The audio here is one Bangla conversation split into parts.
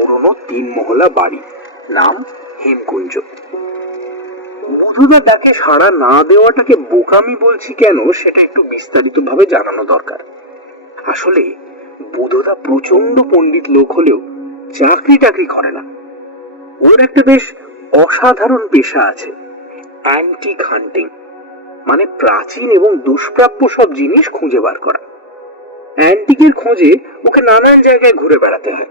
পুরনো 3 মহলা বাড়ি, নাম হেমকুঞ্জ। বুধুদা ডাকে সাড়া না দেওয়াটাকে বোকামি বলছি কেন সেটা একটু বিস্তারিত ভাবে জানানো দরকার। আসলে বুধুদা প্রচন্ড পণ্ডিত লোক হলেও চাকরি টাকরি করে না। ওর একটা বেশ অসাধারণ পেশা আছে, অ্যান্টিক হান্টিং, মানে প্রাচীন এবং দুষ্প্রাপ্য সব জিনিস খুঁজে বার করা। অ্যান্টিকের খোঁজে ওকে নানান জায়গায় ঘুরে বেড়াতে হয়।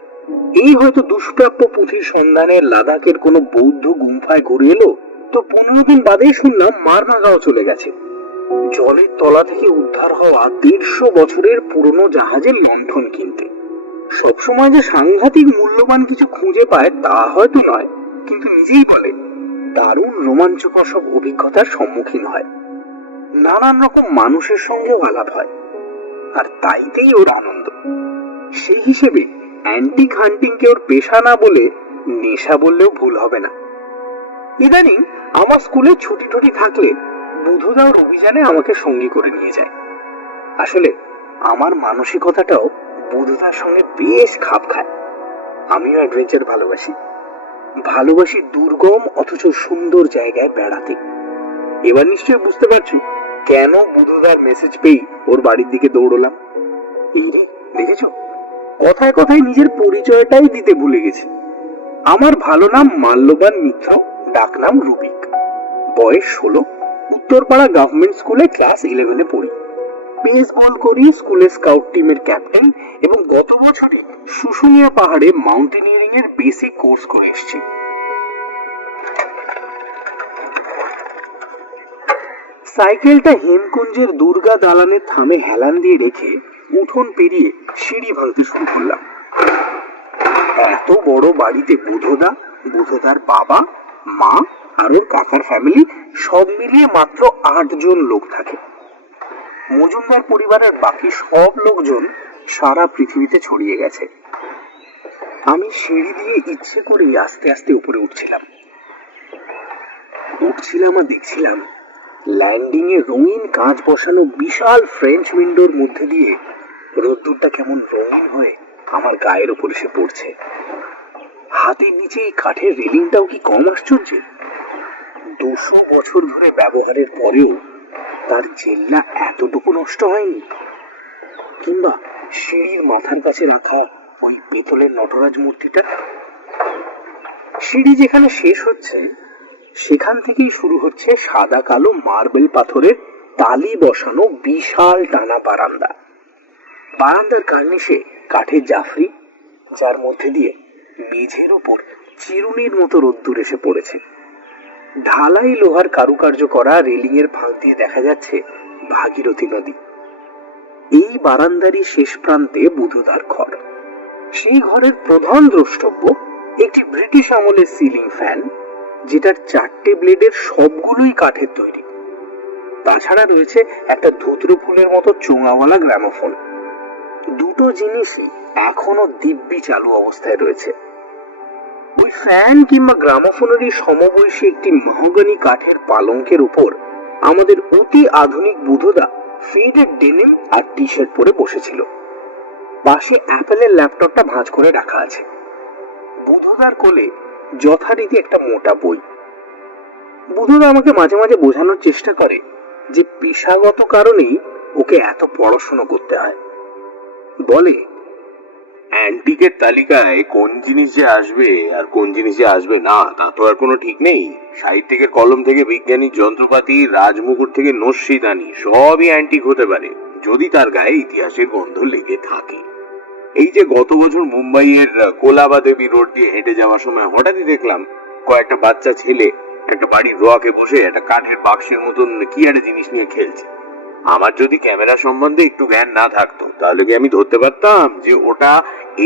এই হয়তো দুষ্প্রাপ্য পুঁথির সন্ধানে লাদাখের কোনো বৌদ্ধ গুম্ফায় ঘুরে এলো, তো 15 দিন বাদেই শুনলাম মারমাগাঁও চলে গেছে জলের তলা থেকে উদ্ধার হওয়া 150 বছরের পুরনো জাহাজের লণ্ঠন কিনতে। সবসময় যে সাংঘাতিক মূল্যবান কিছু খুঁজে পায় তা হয়তো নয়, কিন্তু নিজেই বলে দারুণ রোমাঞ্চকর সব অভিজ্ঞতার সম্মুখীন হয়। নানান রকম মানুষের সঙ্গেও আলাপ হয়, আর তাইতেই ওর আনন্দ। সেই হিসেবে অ্যান্টিক হান্টিং কে ওর পেশা না বলে নেশা বললেও ভুল হবে না। ইদানিং আমার স্কুলে ছুটি টুটি থাকলে বুধুদা ওর অভিযানে আমাকে সঙ্গী করে নিয়ে যায়। আসলে আমার মানসিকতাটাও বুধুদার সঙ্গে বেশ খাপ খায়। আমিও অ্যাডভেঞ্চার ভালোবাসি দুর্গম অথচ সুন্দর জায়গায় বেড়াতে। এবার নিশ্চয়ই বুঝতে পারছি কেন বুধুদার মেসেজ পেয়ে ওর বাড়ির দিকে দৌড়লাম। এই রে, দেখেছ, কথায় কথায় নিজের পরিচয়টাই দিতে ভুলে গেছি। আমার ভালো নাম মাল্যবান মিত্র, ডাক নাম রুবিক। বয়স 16, উত্তরপাড়া গভর্নমেন্ট স্কুলে ক্লাস 11-এ পড়ি। বেসবল করি, স্কুলের স্কাউট টিমের ক্যাপ্টেন, এবং গত বছরে শুশুনিয়া পাহাড়ে মাউন্টেনিয়ারিং এর বেসিক কোর্স করে এসেছি। সাইকেলটা হেমকুঞ্জের দুর্গা দালানের থামে হেলান দিয়ে রেখে উঠোন পেরিয়ে সিঁড়ি ভাঙতে শুরু করলাম। এত বড় বাড়িতে বুধুদার বাবা, মা আর ওর কাকার ফ্যামিলি সব মিলিয়ে মাত্র 8 জন লোক থাকে। মজুমদার পরিবারের বাকি সব লোকজন সারা পৃথিবীতে ছড়িয়ে গেছে। আমি সিঁড়ি দিয়ে ইচ্ছে করেই আস্তে আস্তে উপরে উঠছিলাম আর দেখছিলাম ল্যান্ডিং এ রঙিন কাঁচ বসানো বিশাল ফ্রেঞ্চ উইন্ডোর মধ্যে দিয়ে রোদ্দুরটা কেমন রঙিন হয়ে আমার গায়ের উপর এসে পড়ছে। হাতের নিচে এই কাঠের রেলিংটাও কি কম আশ্চর্য! 200 বছর ধরে ব্যবহারের পরেও তার জেল্লা এতটুকু নষ্ট হয়নি। কিংবা সিঁড়ির মাথার কাছে রাখা ওই পিতলের নটরাজ মূর্তিটা। সিঁড়ি যেখানে শেষ হচ্ছে সেখান থেকেই শুরু হচ্ছে সাদা কালো মার্বেল পাথরের টালি বসানো বিশাল টানা বারান্দার কার্নিশে কাঠের জাফরি, যার মধ্যে দিয়ে মেঝের উপর চিরুনির মতো রোদ্দুর এসে পড়েছে। ঢালাই লোহার কারুকার্য করা রেলিং এর ফাঁক দিয়ে দেখা যাচ্ছে ভাগীরথী নদী। এই বারান্দারই শেষ প্রান্তে বুধুদার ঘর। সেই ঘরের প্রধান দ্রষ্টব্য একটি ব্রিটিশ আমলের সিলিং ফ্যান, যেটার 4টে ব্লেডের সবগুলোই কাঠের তৈরি। তাছাড়া রয়েছে একটা ধুতরু ফুলের মতো চোঙাওয়ালা গ্রামোফোন। দুটো জিনিসই এখনো দিব্যি চালু অবস্থায় রয়েছে। ওই ফ্যান কিংবা গ্রামোফোনেরই সমবয়সী একটি মাহগনি কাঠের পালঙ্কের উপর আমাদের অতি আধুনিক বুধুদা ফিডেড ডেনিম আর টি শার্ট পরে বসেছিল। পাশে অ্যাপেলের ল্যাপটপটা ভাঁজ করে রাখা আছে। বুধুদার কোলে যথারীতি একটা মোটা বই। বুধুদা আমাকে মাঝে মাঝে বোঝানোর চেষ্টা করে যে পেশাগত কারণেই ওকে এত পড়াশোনা করতে হয়। বলে, অ্যান্টিকের তালিকায় কোন জিনিস যে আসবে আর কোন জিনিস যে আসবে না তা তো আর কোনো ঠিক নেই। সাহিত্যিকের কলম থেকে বিজ্ঞানীর যন্ত্রপাতি, রাজমুকুট থেকে নস্যিদানি সবই অ্যান্টিক হতে পারে যদি তার গায়ে ইতিহাসের গন্ধ লেগে থাকে। এই যে গত বছর মুম্বাইয়ের কোলাবা দেবী রোড দিয়ে হেঁটে যাওয়ার সময় হঠাৎই দেখলাম কয়েকটা বাচ্চা ছেলে একটা বাড়ির রোয়াকে বসে একটা কাঠের বাক্সের মতন কি একটা জিনিস নিয়ে খেলছে। আমার যদি ক্যামেরা সম্বন্ধে একটু জ্ঞান না থাকতো তাহলে কি আমি ধরতে পারতাম যে ওটা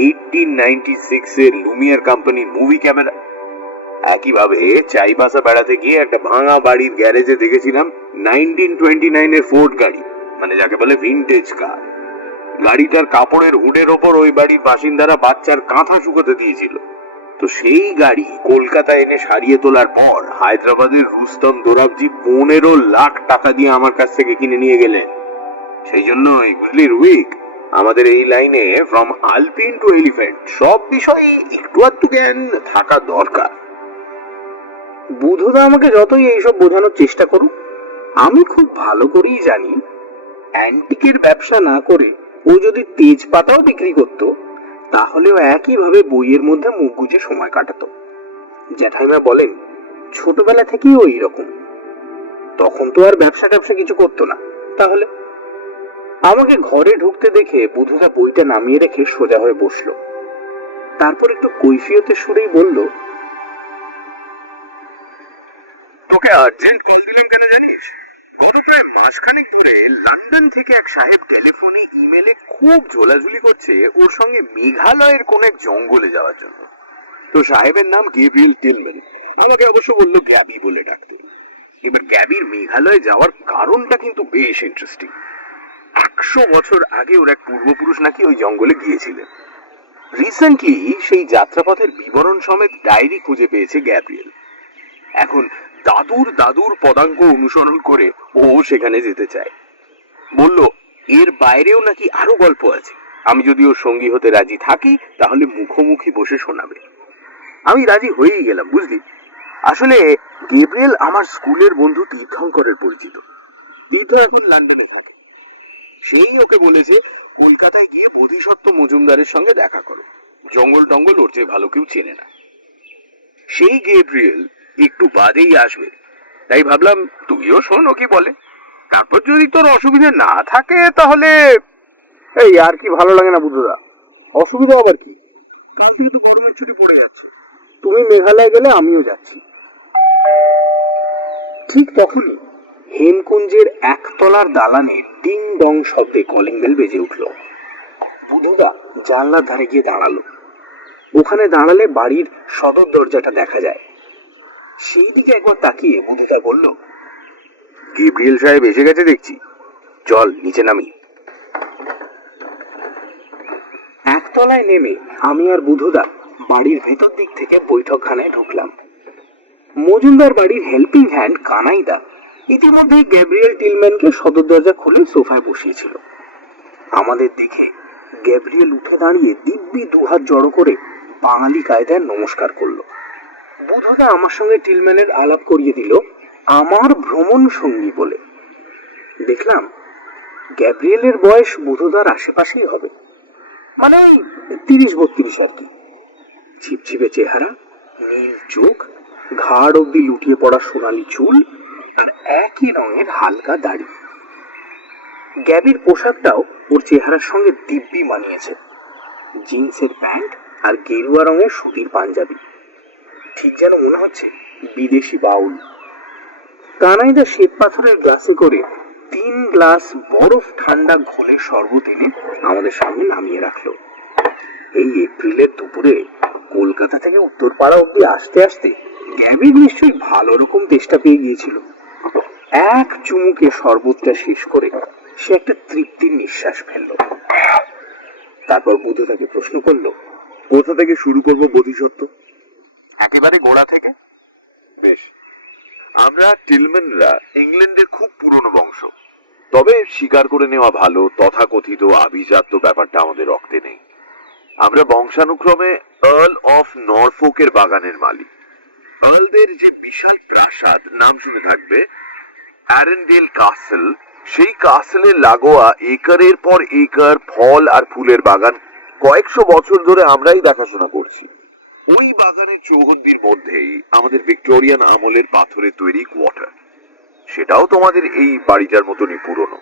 1896 এর লুমিয়ার কোম্পানির মুভি ক্যামেরা। একইভাবে চাইবাসা বেড়াতে গিয়ে একটা ভাঙা বাড়ির গ্যারেজে দেখেছিলাম 1929 এর ফোর্ড গাড়ি, মানে যাকে বলে ভিনটেজ কার। গাড়িটার কাপড়ের হুডের ওপর ওই বাড়ির বাসিন্দারা বাচ্চার কাঁথা শুকোতে দিয়েছিল। তো সেই গাড়ি কলকাতা এনে সারিয়ে তোলার পর হায়দ্রাবাদের রুস্তম দোরাবজি 15 লাখ টাকা দিয়ে আমার কাছ থেকে কিনে নিয়ে গেলেন। সেই জন্য বুঝলি রুবিক, আমাদের এই লাইনে ফ্রম আলপিন টু এলিফ্যান্ট সব বিষয়ে একটু আধটু জ্ঞান থাকা দরকার। বুধুদা আমাকে যতই এইসব বোঝানোর চেষ্টা করুক, আমি খুব ভালো করেই জানি অ্যান্টিকের ব্যবসা না করে ও যদি তেজপাতাও বিক্রি করত, তাহলেও একইভাবে বইয়ের মধ্যে মুখ গুজে সময় কাটাতো। জ্যাঠাইমা বলেন ছোটবেলা থেকেই ও এইরকম। তখন তো আর ব্যবসা ট্যাবসা কিছু করতো না। তাহলে আমাকে ঘরে ঢুকতে দেখে বুধুদা বইটা নামিয়ে রেখে সোজা হয়ে বসলো। তারপর একটু কৈফিয়তের সুরেই বলল, তোকে আর্জেন্ট কল দিলাম কেন জানিস? গত প্রায় মাসখানেক ধরে লন্ডন থেকে এক সাহেব টেলিফোনে ইমেলে খুব ঝোলাঝুলি করছে ওর সঙ্গে মেঘালয়ের কোন এক জঙ্গলে যাওয়ার জন্য। তো সাহেবের নাম গেব্রিয়েল টিলম্যান, আমাকে অবশ্য বললো গ্যাবি বলে ডাকতে। এবার গ্যাবির মেঘালয়ে যাওয়ার কারণটা কিন্তু বেশ ইন্টারেস্টিং। 100 বছর আগে ওর এক পূর্বপুরুষ নাকি ওই জঙ্গলে গিয়েছিলেন। রিসেন্টলি সেই যাত্রাপথের বিবরণ সমেত ডায়েরি খুঁজে পেয়েছে গ্যাব্রিয়েল। এখন দাদুর দাদুর পদাঙ্ক অনুসরণ করে ও সেখানে যেতে চায়। বলল এর বাইরেও নাকি আরো গল্প আছে, আমি যদি ওর সঙ্গী হতে রাজি থাকি তাহলে মুখোমুখি বসে শোনাবে। আমি রাজি হয়েই গেলাম, বুঝলি। আসলে গেব্রিয়েল আমার স্কুলের বন্ধু তীর্থঙ্করের পরিচিত। তীর্থ এখন লন্ডনে থাকে। সেই ওকে বলেছে কলকাতায় গিয়ে বোধিসত্ত্ব মজুমদারের সঙ্গে দেখা করো, জঙ্গল টঙ্গল ওর চেয়ে ভালো কেউ চেনে না। সেই গেব্রিয়েল একটু বাদেই আসবে, তাই ভাবলাম তুইও শোন ও কি বলে। তারপর যদি তোর অসুবিধা না থাকে তাহলে। এই আর কি ভালো লাগে না বুধুদা? অসুবিধা আবার কি? কাল থেকে তো গরমের ছুটি পড়ে যাচ্ছে। তুমি মেঘালয় গেলে আমিও যাচ্ছি। ঠিক তখনই হেমকুঞ্জের একতলার দালানে টিং ডং শব্দে কলিং বেল বেজে উঠল। বুধুদা জানলার ধারে গিয়ে দাঁড়ালো। ওখানে দাঁড়ালে বাড়ির সদর দরজাটা দেখা যায়। সেই দিকে একবার তাকিয়ে বুধুদা বলল, গেব্রিয়েল সাহেব এসে গেছে দেখছি, চল নিচে নামি। একতলায় নেমে আমি আর বুধুদা বাড়ির ভেতর দিক থেকে বৈঠকখানায় ঢুকলাম। মজুমদার বাড়ির হেল্পিং হ্যান্ড কানাইদা ইতিমধ্যে গ্যাব্রিয়েল টিলম্যানকে সদর দরজা খুলে সোফায় বসিয়েছিল। আমাদের দেখে গ্যাব্রিয়েল উঠে দাঁড়িয়ে দিব্যি দুহাত জড়ো করে বাঙালি কায়দায় নমস্কার করলো। বুধুদা আমার সঙ্গে টিলম্যানের আলাপ করিয়ে দিল আমার ভ্রমণ সঙ্গী বলে। দেখলাম গ্যাব্রিয়েলের বয়স বুধুদার আশেপাশেই হবে, মানে 30-32 আর কি। ছিপছিপে চেহারা, নীল চোখ, ঘাড় অব্দি লুটিয়ে পড়া সোনালি চুল আর একই রঙের হালকা দাড়ি। গ্যাবির পোশাকটাও ওর চেহারার সঙ্গে দিব্যি মানিয়েছে। জিন্সের প্যান্ট আর গেরুয়া রঙের সুতির পাঞ্জাবি, ঠিক যেন মনে হচ্ছে বিদেশি বাউল। কানাইদা শ্বেত পাথরের গ্লাসে করে 3 গ্লাস বরফ ঠান্ডা ঘোলের শরবত এনে আমাদের সামনে নামিয়ে রাখলো। এই এপ্রিলের দুপুরে কলকাতা থেকে উত্তরপাড়া অব্দি আসতে আসতে গ্যাবির নিশ্চয়ই ভালো রকম তেষ্টা পেয়ে গিয়েছিল। এক চুমুকে শরবতটা শেষ করে সে একটা তৃপ্তির নিঃশ্বাস ফেলল। তারপর বুধুদাকে প্রশ্ন করলো, কোথা থেকে শুরু করবো বোধিসত্ত্ব? একেবারে গোড়া থেকে। বেশ, আমরা টিলম্যানরা ইংল্যান্ডের খুব পুরনো বংশ, তবে স্বীকার করে নেওয়া ভালো তথাকথিত আভিজাত্য ব্যাপারটা আমাদের রক্তে নেই। আমরা বংশানুক্রমে আর্ল অফ নরফোকের বাগানের মালিক। আর্লদের যে বিশাল প্রাসাদ নাম শুনে থাকবে, অ্যারেন্ডেল কাসেল, সেই কাসেলের লাগোয়া একরের পর একর ফল আর ফুলের বাগান কয়েকশো বছর ধরে আমরাই দেখাশোনা করছি। ওই বাগানের চৌহদ্দির মধ্যেই আমাদের ভিক্টোরিয়ান আমলের পাথরের তৈরি কোয়ার্টার, সেটাও তোমাদের এই বাড়িটার মতনই পুরনো।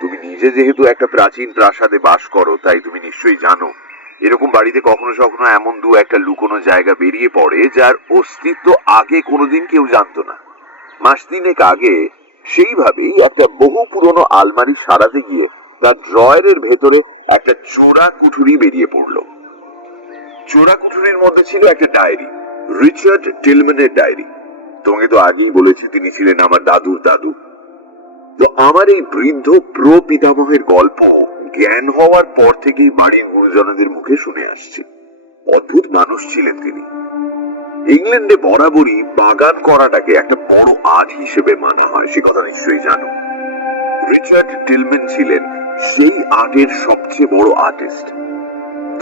তুমি নিজে যেহেতু একটা প্রাচীন প্রাসাদে বাস করো, তাই তুমি নিশ্চয়ই জানো এরকম বাড়িতে কখনো কখনো এমন দু একটা লুকোনো জায়গা বেরিয়ে পড়ে যার অস্তিত্ব আগে কোনোদিন কেউ জানতো না। মাস তিনেক আগে সেইভাবেই একটা বহু পুরনো আলমারি সারাতে গিয়ে তার ড্রয়ারের ভেতরে একটা চোরা কুঠুরি বেরিয়ে পড়লো। চোরা কুঠুরির মধ্যে ছিল একটা ডায়েরি, রিচার্ড টিলম্যানের ডায়েরি। তোমাকে তো আগেই বলেছি তিনি ছিলেন আমার দাদুর দাদু। তো আমার এই বৃদ্ধ প্র পিতামহের গল্প জ্ঞান হওয়ার পর থেকেই বাড়ির গুরুজনদের মুখে শুনে আসছে। অদ্ভুত মানুষ ছিলেন তিনি। ইংল্যান্ডে বরাবরই বাগান করাটাকে একটা বড় আর্ট হিসেবে মানা হয়, সে কথা নিশ্চয়ই জানো। রিচার্ড টিলম্যান ছিলেন সেই আর্টের সবচেয়ে বড় আর্টিস্ট।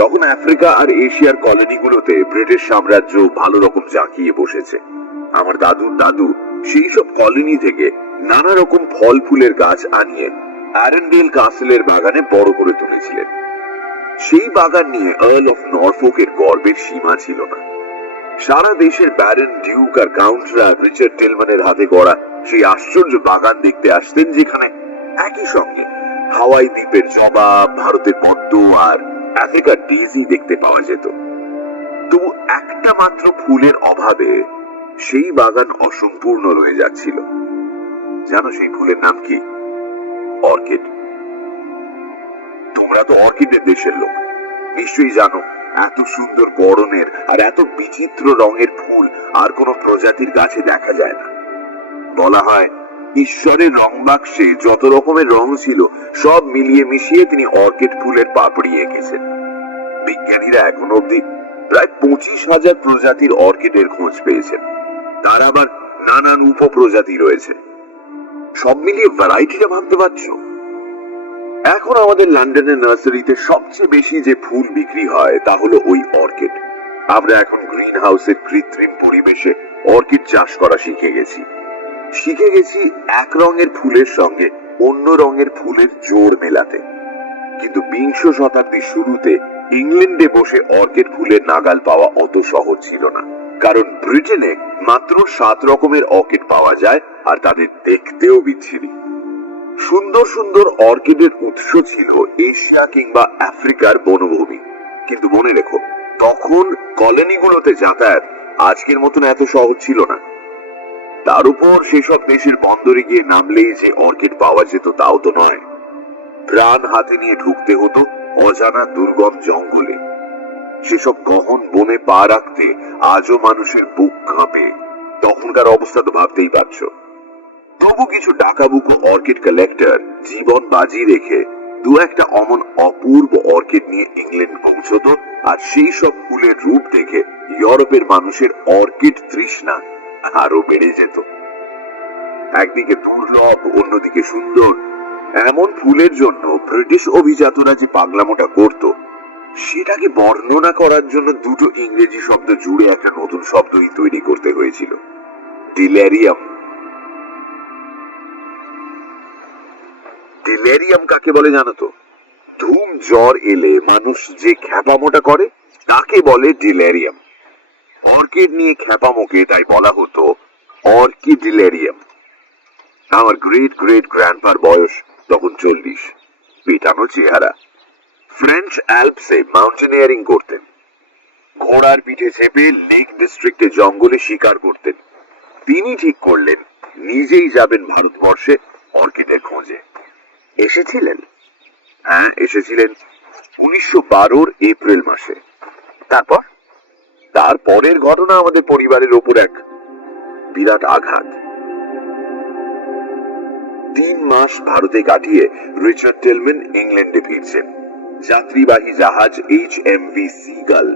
তখন আফ্রিকা আর এশিয়ার কলোনিগুলোতে ব্রিটিশ সাম্রাজ্য ভালো রকম জাঁকিয়ে বসেছে। আমার দাদুর দাদু সেই সব কলোনি থেকে নানা রকম ফল ফুলের গাছ আনিয়ে অ্যারেন্ডেল কাসেলের বাগানে বড় করে তুলেছিলেন। সেই বাগান নিয়ে আর্ল অফ নরফোকের গর্বের সীমা ছিল না। সারা দেশের ব্যারন, ডিউক আর কাউন্টরা রিচার্ড টিলম্যানের হাতে গড়া সেই আশ্চর্য বাগান দেখতে আসতেন, যেখানে একই সঙ্গে হাওয়াই দ্বীপের জবা, ভারতের পদ্ম আর আফ্রিকার ডেজি দেখতে পাওয়া যেত। তবু একটা মাত্র ফুলের অভাবে সেই বাগান অসম্পূর্ণ রয়ে যাচ্ছিল। জানো সেই ফুলের নাম কি? অর্কিড। তোমরা তো অর্কিডের দেশের লোক, নিশ্চয়ই জানো এত সুন্দর বরণের আর এত বিচিত্র রঙের ফুল আর কোন প্রজাতির গাছে দেখা যায় না। বলা হয় ঈশ্বরের রং বাক্সে যত রকমের রং ছিল সব মিলিয়ে মিশিয়ে তিনি অর্কিড ফুলের পাপড়ি এঁকেছেন। বিজ্ঞানীরা এখন অব্দি প্রায় 25,000 প্রজাতির অর্কিডের খোঁজ পেয়েছেন। তার আবার নানান উপপ্রজাতি রয়েছে। সব মিলিয়ে ভ্যারাইটিটা ভাবতে পারছো? এখন আমাদের লন্ডনের নার্সারিতে সবচেয়ে বেশি যে ফুল বিক্রি হয় তা হলো ওই অর্কিড। আমরা এখন গ্রিন হাউসের কৃত্রিম পরিবেশে অর্কিড চাষ করা শিখে গেছি। এক রঙের ফুলের সঙ্গে অন্য রঙের ফুলের জোড় মেলাতে। কিন্তু 20 শতাব্দীর শুরুতে ইংল্যান্ডে বসে অর্কিড ফুলের নাগাল পাওয়া অত সহজ ছিল না, কারণ ব্রিটেনে মাত্র 7 রকমের অর্কিড পাওয়া যায় আর তাদের দেখতেও বিচ্ছিরি। সুন্দর সুন্দর অর্কিডের উৎস ছিল এশিয়া কিংবা আফ্রিকার বনভূমি। কিন্তু মনে রেখো, তখন কলোনিগুলোতে যাতায়াত আজকের মতন এত সহজ ছিল না। তার উপর সেসব দেশের বন্দরে গিয়ে নামলেই যে অর্কিড পাওয়া যেত তাও তো নয়। প্রাণ হাতে নিয়ে ঢুকতে হতো অজানা দুর্গম জঙ্গলে। সেসব গহন বনে পা রাখতে আজও মানুষের বুক কাঁপে। তখনকার অবস্থা তো ভাবতেই পারছো। তবু কিছু ডাকাবুকো অর্কিড কালেক্টর জীবন বাজি রেখে দু একটা অমন অপূর্ব অর্কিড নিয়ে ইংল্যান্ড পৌঁছত, আর সেই সব ফুলের রূপ দেখে ইউরোপের মানুষের অর্কিড তৃষ্ণা আরো বেড়ে যেত। একদিকে দুর্লভ, অন্যদিকে সুন্দর এমন ফুলের জন্য ব্রিটিশ অভিজাতরা যে পাগলামোটা করত, সেটাকে বর্ণনা করার জন্য দুটো ইংরেজি শব্দ জুড়ে একটা নতুন শব্দই তৈরি করতে হয়েছিল, ডিলেরিয়াম। ডিলেরিয়াম কাকে বলে জানো তো? ধুম জ্বর এলে মানুষ যে খ্যাপামোটা করে তাকে বলে ডিলেরিয়াম। অর্কিড নিয়ে খ্যাপামোকে তাই বলা হতো অর্কিডিলেরিয়াম। আমার গ্রেট গ্রেট গ্র্যান্ডপার বয়স তখন 40, পেটানো চেহারা। ফ্রেঞ্চ অ্যালপসে মাউন্টেনিয়ারিং করতেন। ঘোড়ার পিঠে চেপে লেক ডিস্ট্রিক্টে জঙ্গলে শিকার করতেন। তিনি ঠিক করলেন নিজেই যাবেন ভারতবর্ষে অর্কিডের খোঁজে। এসেছিলেন? হ্যাঁ, এসেছিলেন 1912 এপ্রিল মাসে। তারপরের ঘটনা আমাদের পরিবারের ওপর এক বিরাট আঘাত। 3 মাস ভারতে কাটিয়ে রিচার্ড টিলম্যান ইংল্যান্ডে ফিরছেন। যাত্রীবাহী জাহাজ HMV সিগাল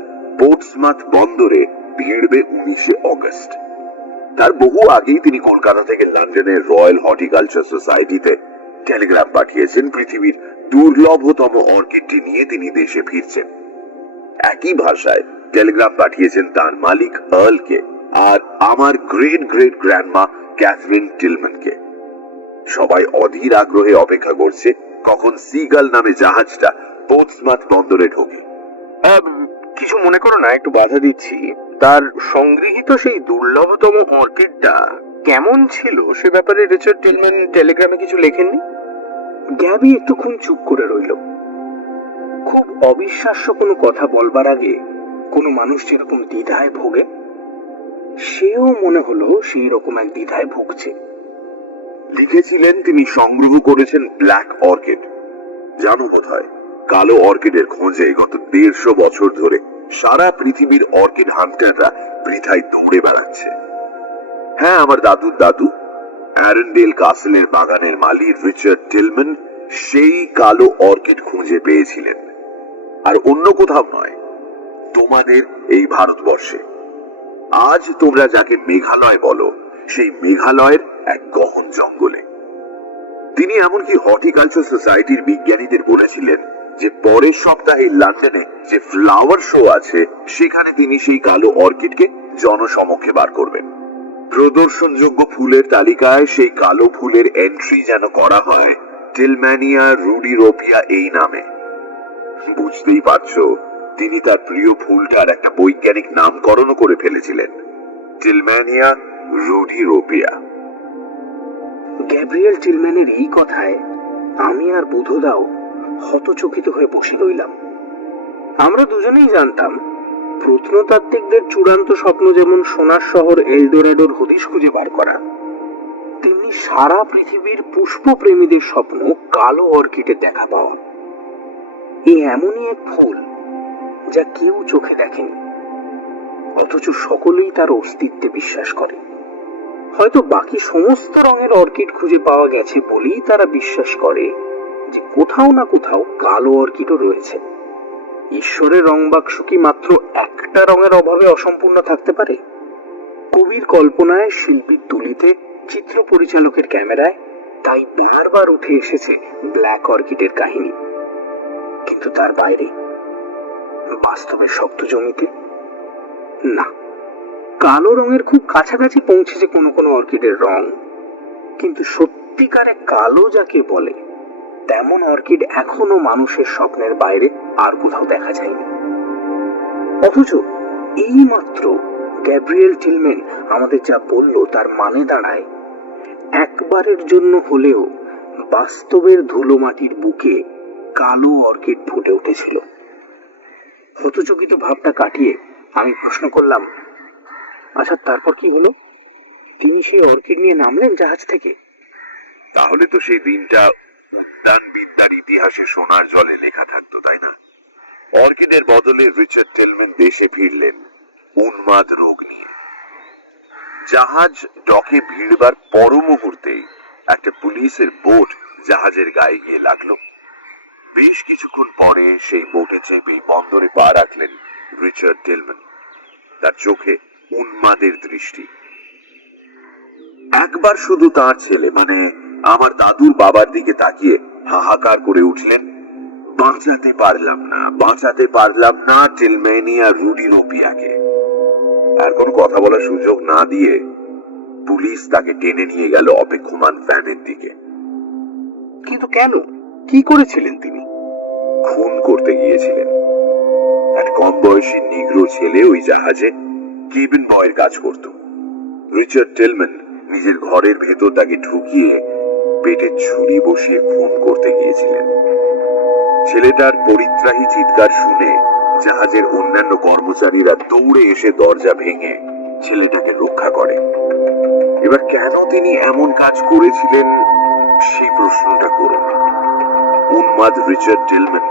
পোর্টসমাথ বন্দরে ভিড়বে 19 অগস্ট। তার বহু আগেই তিনি কলকাতা থেকে লন্ডনের রয়্যাল হর্টিকালচার সোসাইটিতে টেলিগ্রাম পাঠিয়েছেন পৃথিবীর দুর্লভতম অর্কিডটি নিয়ে তিনি দেশে ফিরছেন। একই ভাষায় টেলিগ্রাম পাঠিয়েছেন তার মালিক আর্লকে আর আমার গ্রেট গ্রেট গ্র্যান্ডমা ক্যাথরিন টিলম্যানকে। সবাই অধীর আগ্রহে অপেক্ষা করছে কখন সিগাল নামে জাহাজটা পোর্টসমাথ বন্দরে ঢোকে। কিছু মনে করো না, একটু বাধা দিচ্ছি। তার সংগৃহীত সেই দুর্লভতম অর্কিডটা কেমন ছিল সে ব্যাপারে রিচার্ড টিলম্যান টেলিগ্রামে কিছু লেখেননি। গ্যাবি একটুক্ষণ চুপ করে রইল। খুব অবিশ্বাস্য কোনো কথা বলবার আগে কোনো মানুষ যেরকম দ্বিধায় ভোগে, সেও মনে হলো সেই রকম এক দ্বিধায় ভুগছে। লিখেছিলেন তিনি সংগ্রহ করেছেন ব্ল্যাক অর্কিড। জানো বোধহয় কালো অর্কিডের খোঁজে গত 150 বছর ধরে সারা পৃথিবীর অর্কিড হান্টাররা বৃথায় দৌড়ে বেড়াচ্ছে। হ্যাঁ, আমার দাদুর দাদু অ্যারেন্ডেল কাসেলের বাগানের মালিক রিচার্ড টিলম্যান সেই কালো অর্কিড খুঁজে পেয়েছিলেন, আর অন্য কোথাও নয়, তোমাদের এই ভারতবর্ষে। আজ তোমরা যাকে মেঘালয় বলো, সেই মেঘালয়ের এক গহন জঙ্গলে। তিনি এমনকি হর্টিকালচার সোসাইটির বিজ্ঞানীদের বলেছিলেন যে পরের সপ্তাহে লন্ডনে যে ফ্লাওয়ার শো আছে সেখানে তিনি সেই কালো অর্কিডকে জনসমক্ষে বার করবেন। প্রদর্শনযোগ্য ফুলের তালিকায় সেই কালো ফুলের এন্ট্রি যেন করা হয় টিলম্যানিয়া রুডিরোপিয়া এই নামে। বুঝতেই পারছো, তিনি তার প্রিয় ফুলটার একটা বৈজ্ঞানিক নামকরণও করে ফেলেছিলেন, টিলম্যানিয়া রুডিরোপিয়া। গ্যাব্রিয়েল টিলম্যানের এই কথায় আমি আর বুধদাও হতচকিত হয়ে বসে রইলাম। আমরা দুজনেই জানতাম প্রত্নতাত্ত্বিকদের চূড়ান্ত স্বপ্ন যেমন সোনার শহর এলডোরাডোর হদিশ খুঁজে বার করা, তেমনি সারা পৃথিবীর পুষ্পপ্রেমীদের স্বপ্ন কালো অর্কিডে দেখা পাওয়া। এই এমনই এক ফুল যা কেউ চোখে দেখেনি, অথচ সকলেই তার অস্তিত্বে বিশ্বাস করে। হয়তো বাকি সমস্ত রঙের অর্কিড খুঁজে পাওয়া গেছে বলেই তারা বিশ্বাস করে যে কোথাও না কোথাও কালো অর্কিডও রয়েছে। ঈশ্বরের রং বাক্স কি মাত্র একটা রঙের অভাবে অসম্পূর্ণ থাকতে পারে? কবির কল্পনায়, শিল্পীর তুলিতে, চিত্র পরিচালকের ক্যামেরায় তাই বারবার উঠে এসেছে ব্ল্যাক অর্কিডের কাহিনী। কিন্তু তার বাইরে বাস্তবের শক্ত জমিতে না, কালো রঙের খুব কাছাকাছি পৌঁছেছে কোনো কোনো অর্কিডের রং, কিন্তু সত্যিকারে কালো যাকে বলে তেমন অর্কিড এখনো মানুষের স্বপ্নের বাইরে আর কোথাও দেখা যায়নি। অথচ এই মাত্র গ্যাব্রিয়েল টিলম্যান আমাদের যা বলল তার মানে দাঁড়ায় একবারের জন্য হলেও বাস্তবের ধুলো মাটির বুকে কালো অর্কিড ফুটে উঠেছিল। হতচকিত ভাবটা কাটিয়ে আমি প্রশ্ন করলাম, আচ্ছা তারপর কি হলো? তিনি সেই অর্কিড নিয়ে নামলেন জাহাজ থেকে? তাহলে তো সেই দিনটা উদ্যানবিদ্যার ইতিহাসে সোনার জলে লেখা থাকতো, তাই না? অর্কিডের বদলে রিচার্ড টিলম্যান দেশে ফিরলেন উন্মাদ রোগ নিয়ে। জাহাজ ডকে ভিড়বার পর মুহূর্তেই একটা পুলিশের বোট জাহাজের গায়ে গিয়ে লাগলো। বেশ কিছুক্ষণ পরে সেই বোটে চেপে বন্দরে পা রাখলেন রিচার্ড টিলম্যান। তার চোখে উন্মাদের দৃষ্টি। একবার শুধু তার ছেলে মানে আমার দাদুর বাবার দিকে তাকিয়ে হাহাকার করে উঠলেন, বাঁচাতে পারলাম না, বাঁচাতে পারলাম না টিলম্যানিয়া রুডিরোপিয়াকে। আর কোনো কথা বলার সুযোগ না দিয়ে পুলিশ তাকে টেনে নিয়ে গেল অপেক্ষমান ভ্যানের দিকে। কিন্তু কেন? কি করেছিলেন তিনি? খুন করতে গিয়েছিলেন। এক কম বয়সী নিগ্রো ছেলে ওই জাহাজে কেবিন বয়ের কাজ করত। রিচার্ড টিলম্যান নিজের ঘরের ভেতর তাকে ঢুকিয়ে পেটে ছুরি বসিয়ে খুন করতে গিয়েছিলেন। ছেলেটার পরিত্রাহী চিৎকার শুনে জাহাজের অন্যান্য কর্মচারীরা দৌড়ে এসে দরজা ভেঙে ছেলেটাকে রক্ষা করে। এবার কেন তিনি এমন কাজ করেছিলেন সেই প্রশ্নটা করুন। উন্মাদ রিচার্ড টিলম্যান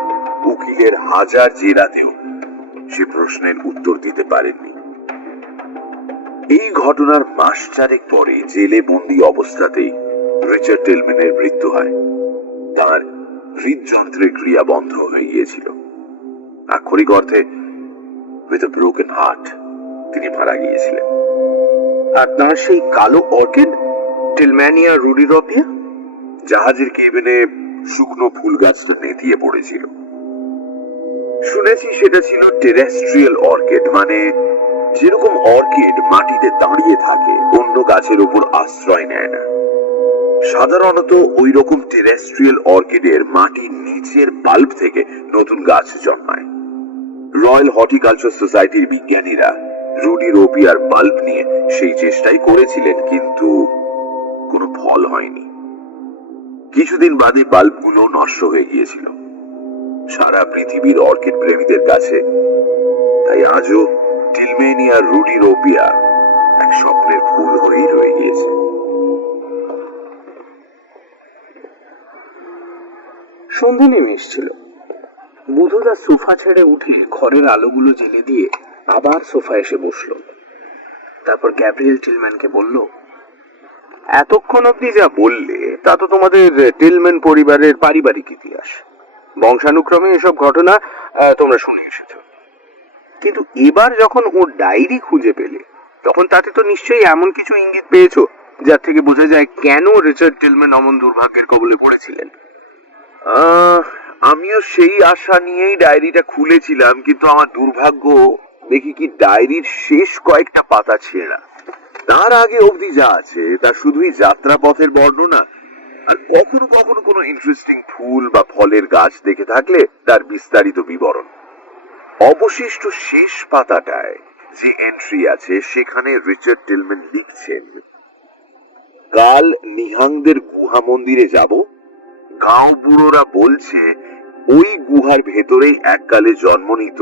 উকিলের হাজার জেরাতেও সে প্রশ্নের উত্তর দিতে পারেননি। এই ঘটনার মাস চারেক পরে জেলে বন্দী অবস্থাতেই রিচার্ড টিলম্যানের মৃত্যু হয়। তার হৃদযন্ত্রের ক্রিয়া বন্ধ হয়ে গিয়েছিল। আক্ষরিক অর্থে উইথ আ ব্রোকেন হার্ট তিনি মারা গিয়েছিলেন। আর তার সেই কালো অর্কিড টিলম্যানিয়া রুডিরোপিয়া জাহাজের কেবিনে শুকনো ফুল গাছটা নেতিয়ে পড়েছিল। শুনেছি সেটা ছিল টেরেস্ট্রিয়াল অর্কিড, মানে যেরকম অর্কিড মাটিতে দাঁড়িয়ে থাকে, অন্য গাছের উপর আশ্রয় নেয় না। সাধারণত ওই রকম টেরেস্ট্রিয়াল অর্কিডের মাটির নিচের বাল্ব থেকে নতুন গাছ জন্মায়। রয়্যাল হর্টিকালচার সোসাইটির বিজ্ঞানীরা রুডিরোপিয়ার বাল্ব নিয়ে সেই চেষ্টাই করেছিলেন, কিন্তু কোনো ফল হয়নি। কিছুদিন বাদে বাল্বগুলো নষ্ট হয়ে গিয়েছিল। সারা পৃথিবীর অর্কিড প্রেমীদের কাছে তাই আজও টিলম্যানিয়া রুডিরোপিয়া এক স্বপ্নের ফুল হয়েই রয়ে গিয়েছে। সন্ধে নেমে এসেছিল। বুধদা সোফা ছেড়ে উঠে ঘরের আলোগুলো জ্বেলে দিয়ে আবার সোফা এসে বসলো। তারপর গ্যাব্রিয়েল টিলম্যানকে বলল, এতক্ষণ অব্দি যা বললে তা তো তোমাদের টিলম্যান পরিবারের পারিবারিক ইতিহাস। বংশানুক্রমে এসব ঘটনা তোমরা শুনে এসেছো। কিন্তু এবার যখন ওর ডায়েরি খুঁজে পেলে তখন তাতে তো নিশ্চয়ই এমন কিছু ইঙ্গিত পেয়েছো যার থেকে বোঝা যায় কেন রিচার্ড টিলম্যান অমন দুর্ভাগ্যের কবলে পড়েছিলেন? আমিও সেই আশা নিয়েই ডায়েরিটা খুলেছিলাম, কিন্তু আমার দুর্ভাগ্য দেখি কি ডায়েরির শেষ কয়েকটা পাতা ছেঁড়া। তার আগে অবধি যা আছে তা শুধুই যাত্রাপথের বর্ণনা, আর কখনো কখনো কোনো ইন্টারেস্টিং ফুল বা ফলের গাছ দেখে থাকলে তার বিস্তারিত বিবরণ। অবশিষ্ট শেষ পাতাটায় যে এন্ট্রি আছে সেখানে রিচার্ড টিলম্যান লিখছেন, কাল নিহাংদের গুহা মন্দিরে যাব। গাঁও বুড়োরা বলছে ওই গুহার ভেতরেই এককালে জন্ম নিত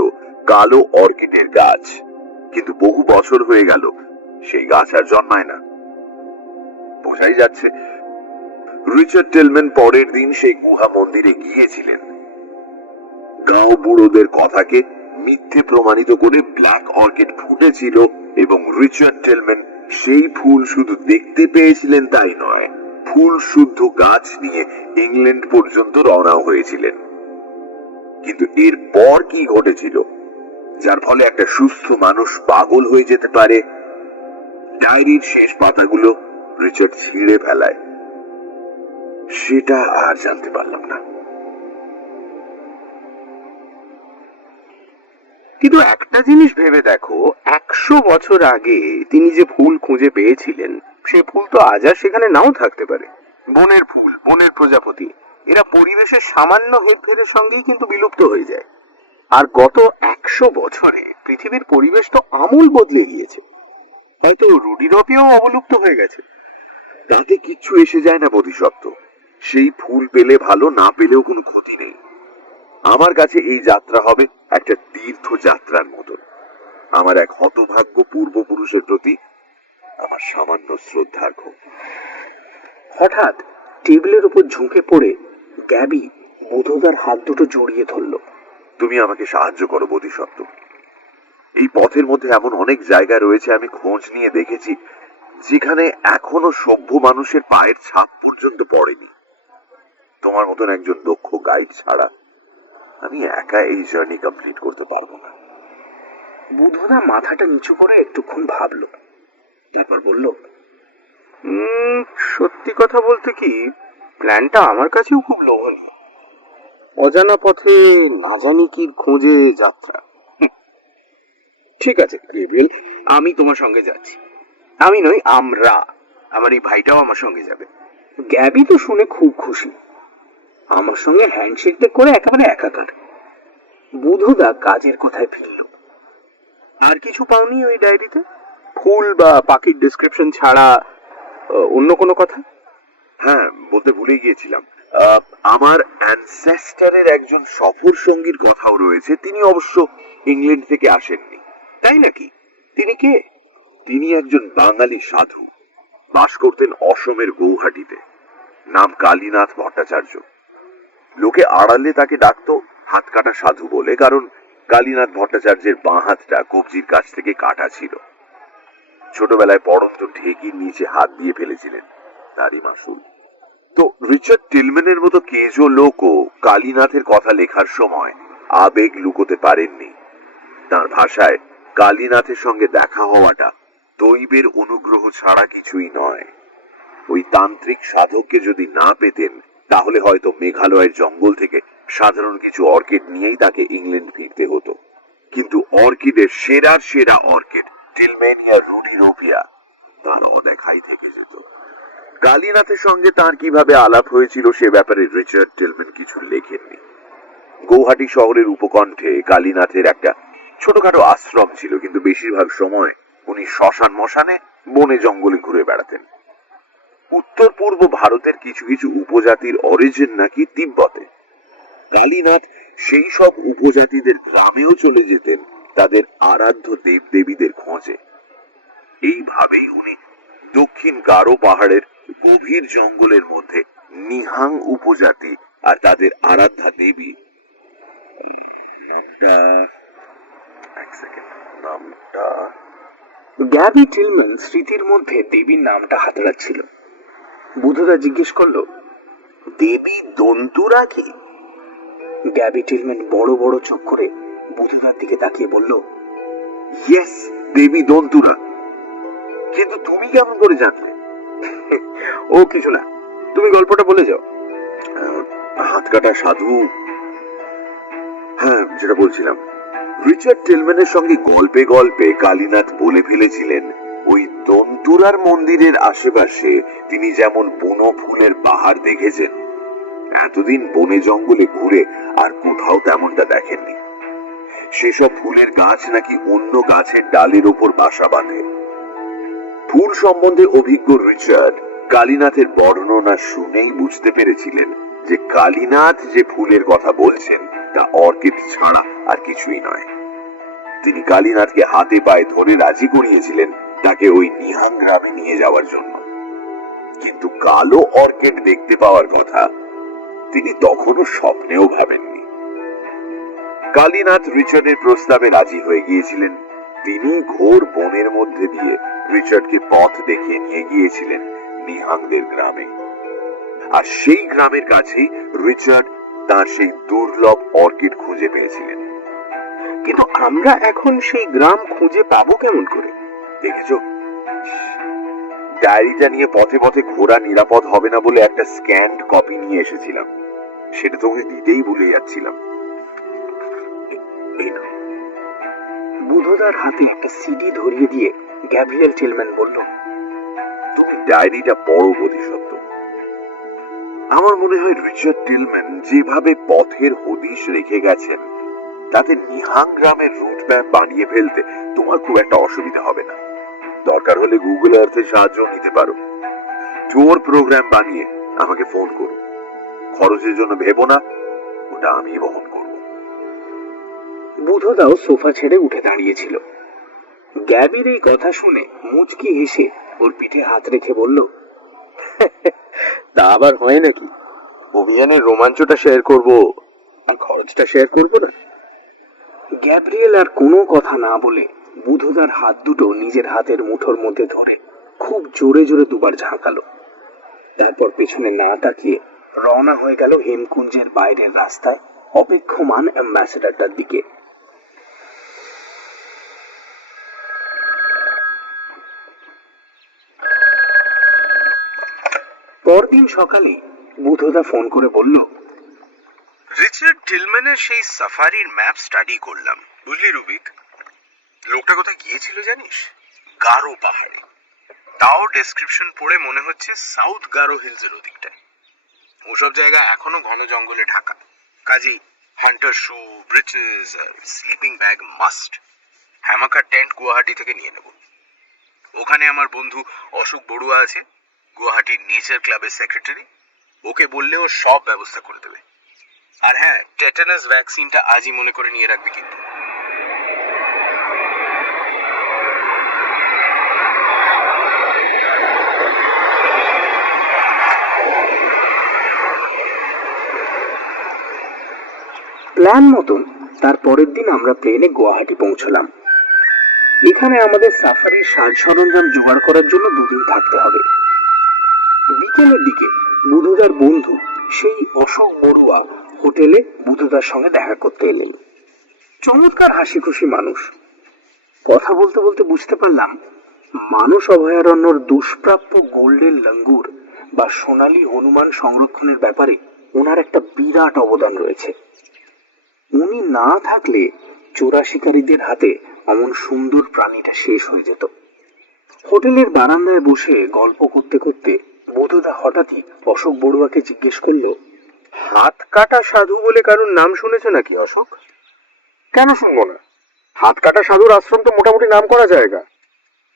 কালো অর্কিডের গাছ, কিন্তু বহু বছর হয়ে গেল সেই গাছ আর জন্মায় না। বোঝাই যাচ্ছে রিচার্ড টিলম্যান পরের দিন সেই গুহা মন্দিরে গিয়েছিলেন। গাঁও বুড়োদের কথাকে মিথ্যে প্রমাণিত করে ব্ল্যাক অর্কিড ফুটেছিল এবং রিচার্ড টিলম্যান সেই ফুল শুধু দেখতে পেয়েছিলেন তাই নয়, ফুল শুদ্ধ গাছ নিয়ে ইংল্যান্ড পর্যন্ত রওনা হয়েছিলেন। কিন্তু এরপর কি ঘটেছিল যার ফলে একটা সুস্থ মানুষ পাগল হয়ে যেতে পারে? ডায়েরির শেষ পাতাগুলো রিচার্ড ছিঁড়ে ফেলায়, সেটা আর জানতে পারলাম না। কিন্তু একটা জিনিস ভেবে দেখো, 100 বছর আগে তিনি যে ফুল খুঁজে পেয়েছিলেন সে ফুল তো আজ আর সেখানে নাও থাকতে পারে। বনের ফুল, বনের প্রজাপতি, এরা পরিবেশের সামান্য হেরফেরের সঙ্গেই কিন্তু বিলুপ্ত হয়ে যায়। আর গত 100 বছরে পৃথিবীর পরিবেশ তো আমূল বদলে গিয়েছে, হয়তো রুডিরপিও অবলুপ্ত হয়ে গেছে। তাতে কিচ্ছু এসে যায় না বোধিসত্ত্ব, সেই ফুল পেলে ভালো, না পেলেও কোনো ক্ষতি নেই। আমার কাছে এই যাত্রা হবে একটা তীর্থযাত্রার মতন। আমার এক হতভাগ্য পূর্বপুরুষের প্রতি আমার সামান্য শ্রদ্ধার্ঘ। হঠাৎ টেবিলের উপর ঝুঁকে পড়ে গ্যাবি বুধদার হাত দুটো জড়িয়ে ধরল। তুমি আমাকে সাহায্য করো বোধিসত্ত্ব। এই পথের মধ্যে এমন অনেক জায়গা রয়েছে আমি খোঁজ নিয়ে দেখেছি যেখানে এখনো সভ্য মানুষের পায়ের ছাপ পর্যন্ত পড়েনি। তোমার মতন একজন দক্ষ গাইড ছাড়া আমি একা এই জার্নি কমপ্লিট করতে পারবো না। বুধদা মাথাটা নিচু করে একটুক্ষণ ভাবল, তারপর বলল, সত্যি কথা বলতে কি, প্ল্যানটা আমার কাছেও খুব লোভনীয়। অজানা পথে না জানি কি খোঁজে যাত্রা। ঠিক আছে গেব্রিয়েল, আমি তোমার সঙ্গে যাচ্ছি। আমি নই, আমরা, আমার এই ভাইটাও আমার সঙ্গে যাবে। গ্যাবি তো শুনে খুব খুশি, আমার সঙ্গে হ্যান্ডশেক করে একেবারে একাকার। বুধদা কাজের কথায় ফিরল। আর কিছু পাওনি ওই ডায়েরিতে? ফুল বা পাখির ডেসক্রিপশন ছাড়া অন্য কোনো কথা? হ্যাঁ, বলতে ভুলে গিয়েছিলাম, আমার অ্যানসেস্টরের একজন সফর সঙ্গীর কথাও রয়েছে। তিনি অবশ্য ইংল্যান্ড থেকে আসেননি। তাই নাকি? তিনি কে? তিনি একজন বাঙালি সাধু, বাস করতেন অসমের গৌহাটিতে। নাম কালীনাথ ভট্টাচার্য। লোকে আড়ালে তাকে ডাকতো হাত কাটা সাধু বলে, কারণ কালীনাথ ভট্টাচার্যের বাঁ হাতটা কবজির কাছ থেকে কাটা ছিল। ছোটবেলায় পড়ন্ত ঢেকির নিচে হাত দিয়ে ফেলেছিলেন, তারই মাসুল। তো রিচার্ড টিলম্যানের মতো কেজো লোকও কালীনাথের কথা লেখার সময় আবেগ লুকোতে পারেননি। তার ভাষায় কালীনাথের সঙ্গে দেখা হওয়াটা দৈবের অনুগ্রহ ছাড়া কিছুই নয়। ওই তান্ত্রিক সাধককে যদি না পেতেন তাহলে হয়তো মেঘালয়ের জঙ্গল থেকে সাধারণ কিছু অর্কিড নিয়েই তাকে ইংল্যান্ড ফিরতে হতো। কিন্তু অর্কিডের সেরার সেরা অর্কিড টিলম্যানিয়া রুডিরোপিয়া তার অদেখাই থেকে যেত। কালীনাথের সঙ্গে তার কিভাবে আলাপ হয়েছিল সে ব্যাপারে রিচার্ড টিলম্যান কিছু লেখেননি। গৌহাটি শহরের উপকণ্ঠে কালীনাথের একটা ছোটখাটো আশ্রম ছিল, কিন্তু বেশিরভাগ সময় উনি শ্মশান মশানে বনে জঙ্গলে ঘুরে বেড়াতেন। উত্তর পূর্ব ভারতের কিছু কিছু উপজাতির অরিজিন নাকি তিব্বতে। কালীনাথ সেই সব উপজাতিদের গ্রামেও চলে যেতেন তাদের আরাধ্য দেবদেবীদের খোঁজে। এইভাবেই উনি দক্ষিণ গারো পাহাড়ের গভীর জঙ্গলের মধ্যে নিহাং উপজাতি আর তাদের আরাধ্যা দেবী, নামটা গ্যাবি টিলম্যান স্মৃতির মধ্যে দেবীর নামটা হাতড়াচ্ছিল। বুধদা জিজ্ঞেস করলো, দেবী দন্তুরা কি? গ্যাবি টিলম্যান বড় বড় চোখ করে বুধদার দিকে তাকিয়ে বলল, ইয়েস, দেবী দন্তুরা। কিন্তু তুমি কেমন করে জানলে? ও কিছু না, তুমি গল্পটা বলে যাও। হাত কাটা সাধু, হ্যাঁ যেটা বলছিলাম, রিচার্ড টিলম্যানের সঙ্গে গল্পে গল্পে কালীনাথ বলে ফেলেছিলেন ওই দন্তুরার মন্দিরের আশেপাশে তিনি যেমন বন ফুলের পাহাড় দেখেছেন, এতদিন বনে জঙ্গলে ঘুরে আর কোথাও তেমনটা দেখেননি। সেসব ফুলের গাছ নাকি অন্য গাছের ডালের ওপর বাসা বাঁধে। ফুল সম্বন্ধে অভিজ্ঞ রিচার্ড কালীনাথের বর্ণনা শুনেই বুঝতে পেরেছিলেন যে কালীনাথ যে ফুলের কথা বলছেন তা অর্কিড ছাড়া আর কিছুই নয়। তিনি কালীনাথকে হাতে পায়ে ধরে রাজি করিয়েছিলেন তাকে ওই নিহাং গ্রামে নিয়ে যাওয়ার জন্য, কিন্তু কালো অর্কিড দেখতে পাওয়ার কথা তিনি তখনও স্বপ্নেও ভাবেননি। কালীনাথ রিচার্ডের প্রস্তাবে রাজি হয়ে গিয়েছিলেন। তিনি ঘোর বনের মধ্যে দিয়ে রিচার্ডকে পথ দেখিয়ে নিয়ে গিয়েছিলেন নিহাংদের গ্রামে। আর সেই গ্রামের কাছেই রিচার্ড তার সেই দুর্লভ অর্কিড খুঁজে পেয়েছিলেন। কিন্তু আমরা এখন সেই গ্রাম খুঁজে পাবো কেমন করে? দেখেছো, ডায়েরিটা নিয়ে পথে পথে ঘোরা নিরাপদ হবে না বলে একটা স্ক্যান্ড কপি নিয়ে এসেছিলাম, সেটা তোকে দিতেই ভুলে যাচ্ছিলাম। এই নাও। বুধদার হাতে একটা সিডি ধরিয়ে দিয়ে গ্যাব্রিয়েল টিলম্যান বলল, তুমি ডায়েরিটা পড়ো বোধিসত্ত্ব। আমার মনে হয় রিচার্ড টিলম্যান যেভাবে পথের হদিশ রেখে গেছেন তাতে নিহাং গ্রামের রুট ম্যাপ বানিয়ে ফেলতে তোমার খুব একটা অসুবিধা হবে না। দরকার হলে গুগল আর্থের সাহায্য নিতে পারো। ট্যুর প্রোগ্রাম বানিয়ে আমাকে ফোন করো। খরচের জন্য ভেবো না, ওটা আমি বহন করব। বুধদাও সোফা ছেড়ে উঠে দাঁড়িয়েছিল। গ্যাবির এই কথা শুনে মুচকি হেসে ওর পিঠে হাত রেখে বলল, তা আবার হয় নাকি? অভিযানের রোমাঞ্চটা শেয়ার করব, আর খরচটা শেয়ার করব না। গ্যাব্রিয়েল আর কোনো কথা না বলে বুধদার হাত দুটো নিজের হাতের মুঠোর মধ্যে ধরে খুব জোরে জোরে দুবার ঝাঁকালো। তারপর পেছনে না তাকিয়ে রওনা হয়ে গেল হেমকুঞ্জের বাইরের রাস্তায় অপেক্ষমান অ্যাম্বাসেডারটার দিকে। পরদিন সকালে বুধদা ফোন করে বলল, রিচার্ড টিলম্যানের সেই সাফারির ম্যাপ স্টাডি করলাম, বুঝলি রুবিক? লোকটা কোথায় গিয়েছিল জানিস? গারো পাহাড়ে। তাও ডেসক্রিপশন পড়ে মনে হচ্ছে সাউথ গারো হিলসের ওদিকটায়। ওসব জায়গা এখনো ঘন জঙ্গলে ঢাকা, কাজেই হান্টার শু, ব্রিচেস আর স্লিপিং ব্যাগ মাস্ট। হ্যামাকার টেন্ট গুয়াহাটি থেকে নিয়ে নেব। ওখানে আমার বন্ধু অশোক বড়ুয়া আছে, গুয়াহাটির নেচার ক্লাবের সেক্রেটারি। ওকে বললেও সব ব্যবস্থা করে দেবে। আর হ্যাঁ, টেটানাস ভ্যাকসিনটা আজই মনে করে নিয়ে রাখবি কিন্তু। প্ল্যান মতন তার পরের দিন আমরা প্লেনে গুয়াহাটি পৌঁছলাম। এখানে আমাদের সাফারির সাজ সরঞ্জাম জোগাড় করার জন্য দুদিন থাকতে হবে। বিকেলের দিকে বুধুদার বন্ধু সেই অশোক বড়ুয়া হোটেলে বুধুদার সঙ্গে দেখা করতে এলেন। চমৎকার হাসি খুশি মানুষ। কথা বলতে বলতে বুঝতে পারলাম মানস অভয়ারণ্যর দুষ্প্রাপ্য গোল্ডেন লঙ্গুর বা সোনালী হনুমান সংরক্ষণের ব্যাপারে ওনার একটা বিরাট অবদান রয়েছে। উনি না থাকলে চোরা শিকারীদের হাতে অমন সুন্দর প্রাণীটা শেষ হয়ে যেত। হোটেলের বারান্দায় বসে গল্প করতে করতে বুধদা হঠাৎই অশোক বড়ুয়াকে জিজ্ঞেস করলো, হাত কাটা সাধু বলে কারোর নাম শুনেছো নাকি অশোক? কেন শুনবো না? হাত কাটা সাধুর আশ্রম তো মোটামুটি নাম করা জায়গা।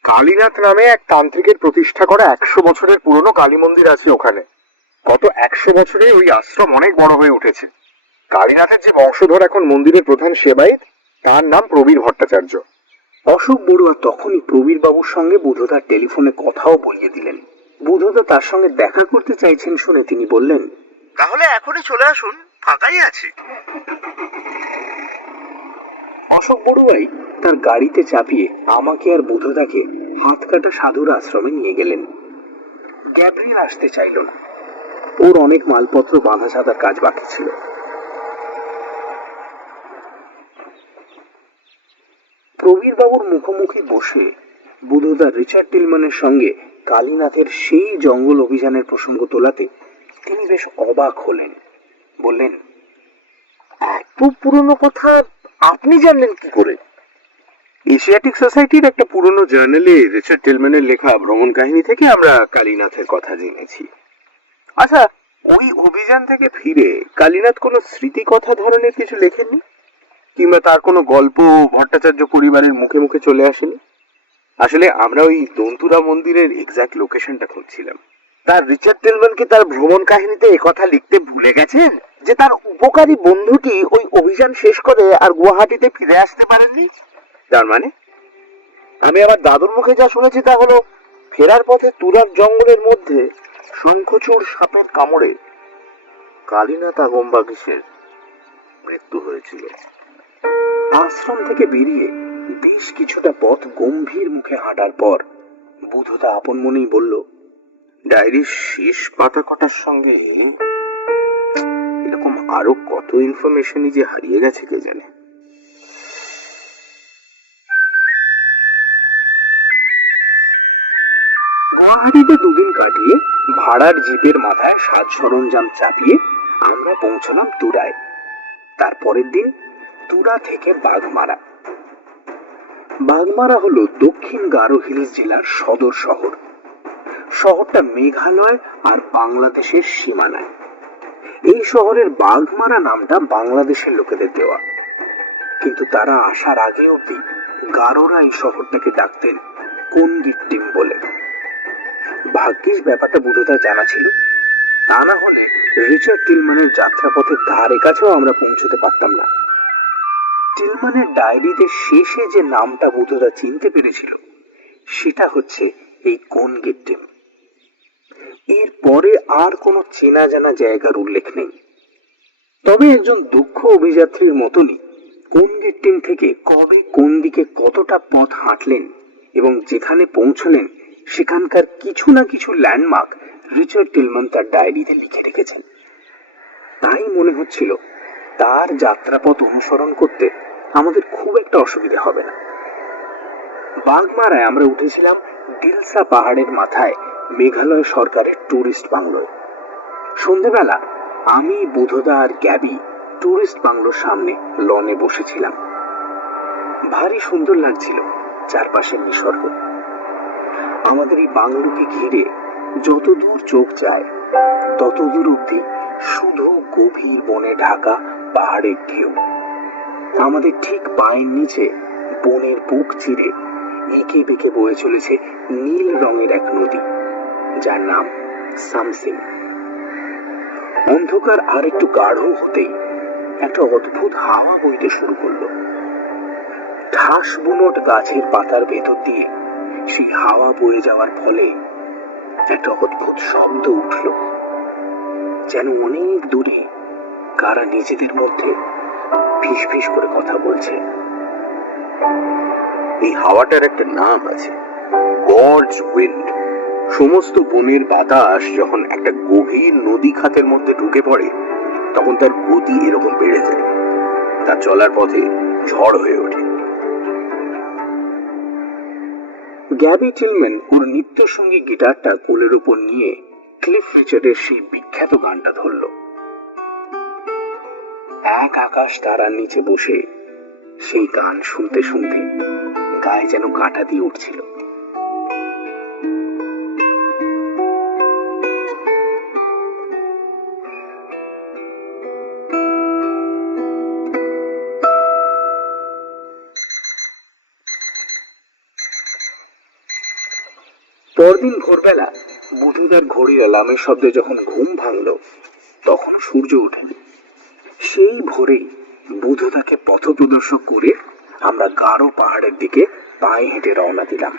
কালীনাথ নামে এক তান্ত্রিকের প্রতিষ্ঠা করা 100 বছরের পুরনো কালী মন্দির আছে ওখানে। গত 100 বছরে ওই আশ্রম অনেক বড় হয়ে উঠেছে। কালীনাথের যে বংশধর এখন মন্দিরের প্রধান সেবায়েত, তার নাম প্রবীর ভট্টাচার্য। অশোক বড়ুয়া তখনই প্রবীর বাবুর সঙ্গে বুধদার টেলিফোনে কথাও বলিয়ে দিলেন। বুধদা তার সঙ্গে দেখা করতে চাইছেন শুনে তিনি বললেন, তাহলে এখনই চলে আসুন, ফাঁকাই আছে। অশোক বড়ুয়াই তার গাড়িতে চাপিয়ে আমাকে আর বুধদাকে হাত কাটা সাধুর আশ্রমে নিয়ে গেলেন। গ্যাব্রিয়েল আসতে চাইল না, ওর অনেক মালপত্র বাঁধা সাধার কাজ বাকি ছিল। প্রবীর বাবুর মুখোমুখি বসে বুধদা রিচার্ড টিলম্যানের সঙ্গে কালীনাথের সেই জঙ্গল অভিযানের প্রসঙ্গ তোলাতে তিনি বেশ অবাক হলেন। বললেন, এত পুরনো কথা আপনি জানলেন কি করে? এশিয়াটিক সোসাইটির একটা পুরনো জার্নালে রিচার্ড টিলম্যানের লেখা ভ্রমণ কাহিনী থেকে আমরা কালীনাথের কথা জেনেছি। আচ্ছা, ওই অভিযান থেকে ফিরে কালীনাথ কোনো স্মৃতি কথা ধরনের কিছু লেখেননি, কিংবা তার কোনো গল্প ভট্টাচার্য পরিবারের মুখে মুখে চলে আসেনি? আসলে আমরা ওই দন্তুরা মন্দিরের এক্সাক্ট লোকেশনটা খুঁজছিলাম। তার রিচার্ড টিলম্যান কি তার ভ্রমণ কাহিনীতে একথা লিখতে ভুলে গেছেন যে তার উপকারী বন্ধুটি ওই অভিযান শেষ করে আর গুয়াহাটিতে ফিরে আসতে পারেননি? তার মানে আমি আমার দাদুর মুখে যা শুনেছি তা হলো, ফেরার পথে তুরার জঙ্গলের মধ্যে শঙ্খচূড় সাপের কামড়ে কালীনাথ আগমবাগীশের মৃত্যু হয়েছিল। আশ্রম থেকে বেরিয়ে বেশ কিছুটা পথ গম্ভীর মুখে হাঁটার পর বুধদা আপন মনেই বলল, ডায়েরির শেষ পাতা কটার সঙ্গে এরকম আরো কত ইনফরমেশনই যে হারিয়ে গেছে কে জানে। গুয়াহাটিতে দুদিন কাটিয়ে ভাড়ার জিপের মাথায় সাজ সরঞ্জাম চাপিয়ে আমরা পৌঁছলাম তুরায়। তারপরের দিন তুরা থেকে বাঘমারা। বাঘমারা হলো দক্ষিণ গারো হিলস জেলার সদর শহর। শহরটা মেঘালয় আর বাংলাদেশের সীমানায়। এই শহরের বাঘমারা নামটা বাংলাদেশের লোকেদের দেওয়া, কিন্তু তারা আসার আগে অব্দি গারোরা এই শহরটাকে ডাকতেন কোনগিট্টিম বলে। ভাগ্যিস ব্যাপারটা বুধদা জানা ছিল, তা না হলে রিচার্ড টিলম্যানের যাত্রাপথের ধারে কাছেও আমরা পৌঁছতে পারতাম না। টিলম্যানের ডায়েরিতে শেষে যে নামটা বুধদা চিনতে পেরেছিল সেটা হচ্ছে এই কোনগিট্টিম। এর পরে আর কোনো চেনা জানা জায়গার উল্লেখ নেই। তবে একজন দক্ষ অভিযাত্রীর মতনই কোনগিট্টিম থেকে কবে কোন দিকে কতটা পথ হাঁটলেন এবং যেখানে পৌঁছলেন সেখানকার কিছু না কিছু ল্যান্ডমার্ক রিচার্ড টিলম্যান তার ডায়েরিতে লিখে রেখেছেন। তাই মনে হচ্ছিল তার যাত্রাপথ অনুসরণ করতে আমাদের খুব একটা অসুবিধা হবে না। বাঘমারায় আমরা উঠেছিলাম ডিলসা পাহাড়ের মাথায় মেঘালয় সরকারের টুরিস্ট বাংলোয়। সন্ধেবেলা আমি, বুধদা আর গ্যাবি টুরিস্ট বাংলোর সামনে লনে বসেছিলাম। ভারী সুন্দর লাগছিল চারপাশের নিসর্গ। আমাদের এই বাংলোকে ঘিরে যতদূর চোখ যায় ততদূর অব্দি শুধু গভীর বনে ঢাকা পাহাড়ের ঢেউ। আমাদের ঠিক পায়ের নিচে বনের বুক চিরে এঁকে বেঁকে বয়ে চলেছে নীল রঙের এক নদী, যার নাম সামসিং। অন্ধকার আর একটু গাঢ় হতেই একটা অদ্ভুত হাওয়া বইতে শুরু করলো। ঠাস বুনট গাছের পাতার ভেতর দিয়ে সেই হাওয়া বয়ে যাওয়ার ফলে একটা অদ্ভুত শব্দ উঠল, যেন অনেক দূরে কারা নিজেদের মধ্যে ফিস ফিস করে কথা বলছে। এই হাওয়াটার একটা নাম আছে, গর্জ উইন্ড। সমস্ত বনের বাতাস যখন একটা গভীর নদী খাতের মধ্যে ঢুকে পড়ে তখন তার গতি এরকম বেড়ে যায়, তার চলার পথে ঝড় হয়ে ওঠে। গ্যাবি টিলম্যান ওর নিত্যসঙ্গী গিটারটা কোলের উপর নিয়ে ক্লিফ রিচার্ডের সেই বিখ্যাত গানটা ধরল। এক আকাশ তারার নিচে বসে সেই গান শুনতে শুনতে গায়ে যেন কাঁটা দিয়ে উঠছিল। পরদিন ভোরবেলা বুধুদার ঘড়ির অ্যালার্মের শব্দে যখন ঘুম ভাঙল তখন সূর্য ওঠেনি। সেই ভোরেই বুধুদাকে পথ প্রদর্শক করে আমরা গাঢ় পাহাড়ের দিকে পায়ে হেঁটে রওনা দিলাম।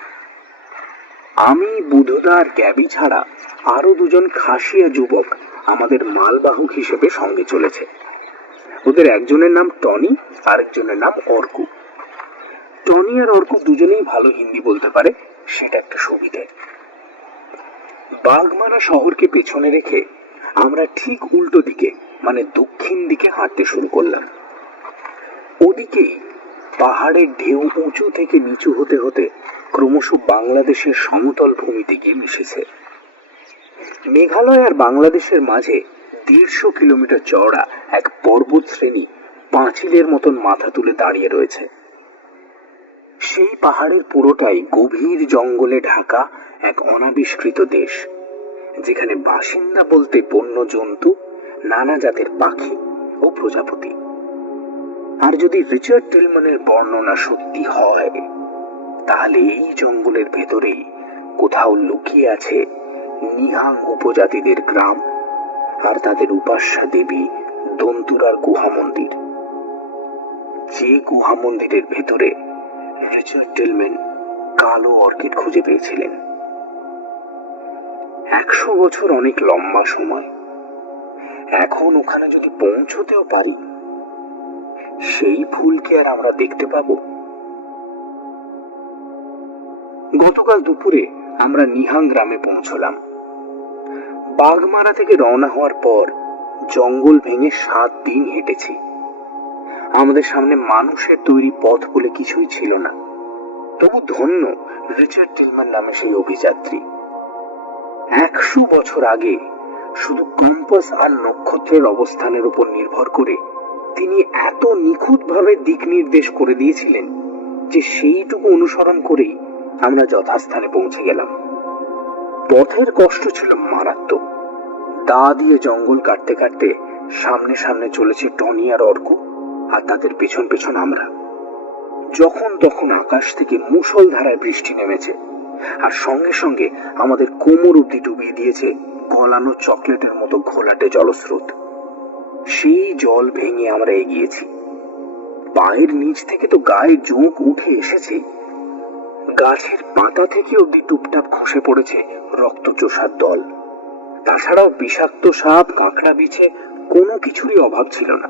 আমি, বুধুদা আর গ্যাবি ছাড়া আরো দুজন খাসিয়া যুবক আমাদের মালবাহক হিসেবে সঙ্গে চলেছে। ওদের একজনের নাম টনি, আরেকজনের নাম অর্কু। টনি আর অর্কু দুজনেই ভালো হিন্দি বলতে পারে, সেটা একটা সুবিধে। বাঘমারা শহরকে পেছনে রেখে আমরা ঠিক উল্টো দিকে মানে দক্ষিণ দিকে হাঁটতে শুরু করলাম। ওদিকেই পাহাড়ের ঢেউ উঁচু থেকে নিচু হতে হতে ক্রমশ বাংলাদেশের সমতল ভূমিতে গিয়ে মিশেছে। মেঘালয় আর বাংলাদেশের মাঝে 150 কিলোমিটার চওড়া এক পর্বত শ্রেণী পাঁচিলের মতন মাথা তুলে দাঁড়িয়ে রয়েছে। সেই পাহাড়ের পুরোটাই গভীর জঙ্গলে ঢাকা এক অনাবিষ্কৃত দেশ, যেখানে বাসিন্দা বলতে বন্য জন্তু, নানা জাতের পাখি ও প্রজাপতি। আর যদি রিচার্ড টিলম্যানের বর্ণনা সত্যি হয়, তাহলে এই জঙ্গলের ভেতরেই কোথাও লুকিয়ে আছে নিহাং উপজাতিদের গ্রাম আর তাদের উপাস্যা দেবী দন্তুরার গুহা মন্দির, যে গুহা মন্দিরের ভেতরে রিচার্ড টিলম্যান কালো অর্কিড খুঁজে পেয়েছিলেন। 100 বছর অনেক লম্বা সময়। এখন ওখানে যদি পৌঁছতেও পারি, সেই ফুলকে আর আমরা দেখতে পাবো? গতকাল দুপুরে আমরা নিহাং গ্রামে পৌঁছলাম। বাগমারা থেকে রওনা হওয়ার পর জঙ্গল ভেঙে 7 দিন হেঁটেছি। আমাদের সামনে মানুষের তৈরি পথ বলে কিছুই ছিল না। তবু ধন্য রিচার্ড টিলম্যান নামে সেই অভিযাত্রী। 100 বছর আগে শুধু কম্পাস আর নক্ষত্রের অবস্থানের উপর নির্ভর করে তিনি এত নিখুঁতভাবে দিক নির্দেশ করে দিয়েছিলেন যে সেইটুকু অনুসরণ করেই আমরা যথাস্থানে পৌঁছে গেলাম। পথের কষ্ট ছিল মারাত্মক। দা দিয়ে জঙ্গল কাটতে কাটতে সামনে সামনে চলেছে টনি আর অর্ক, আর তাদের পেছন পেছন আমরা। যখন তখন আকাশ থেকে মুষলধারায় বৃষ্টি নেমেছে, আর সঙ্গে সঙ্গে আমাদের কোমর অব্দি ডুবিয়ে দিয়েছে গলানো চকলেটের মতো ঘোলাটে জলস্রোত। সেই জল ভেঙে আমরা এগিয়েছি। পায়ের নিচ থেকে তো গায়ে জোঁক উঠে এসেছে। গাছের পাতা থেকে অব্দি টুপটাপ খসে পড়েছে রক্তচোষার দল। তাছাড়াও বিষাক্ত সাপ, কাঁকড়া, বিছে কোনো কিছুরই অভাব ছিল না।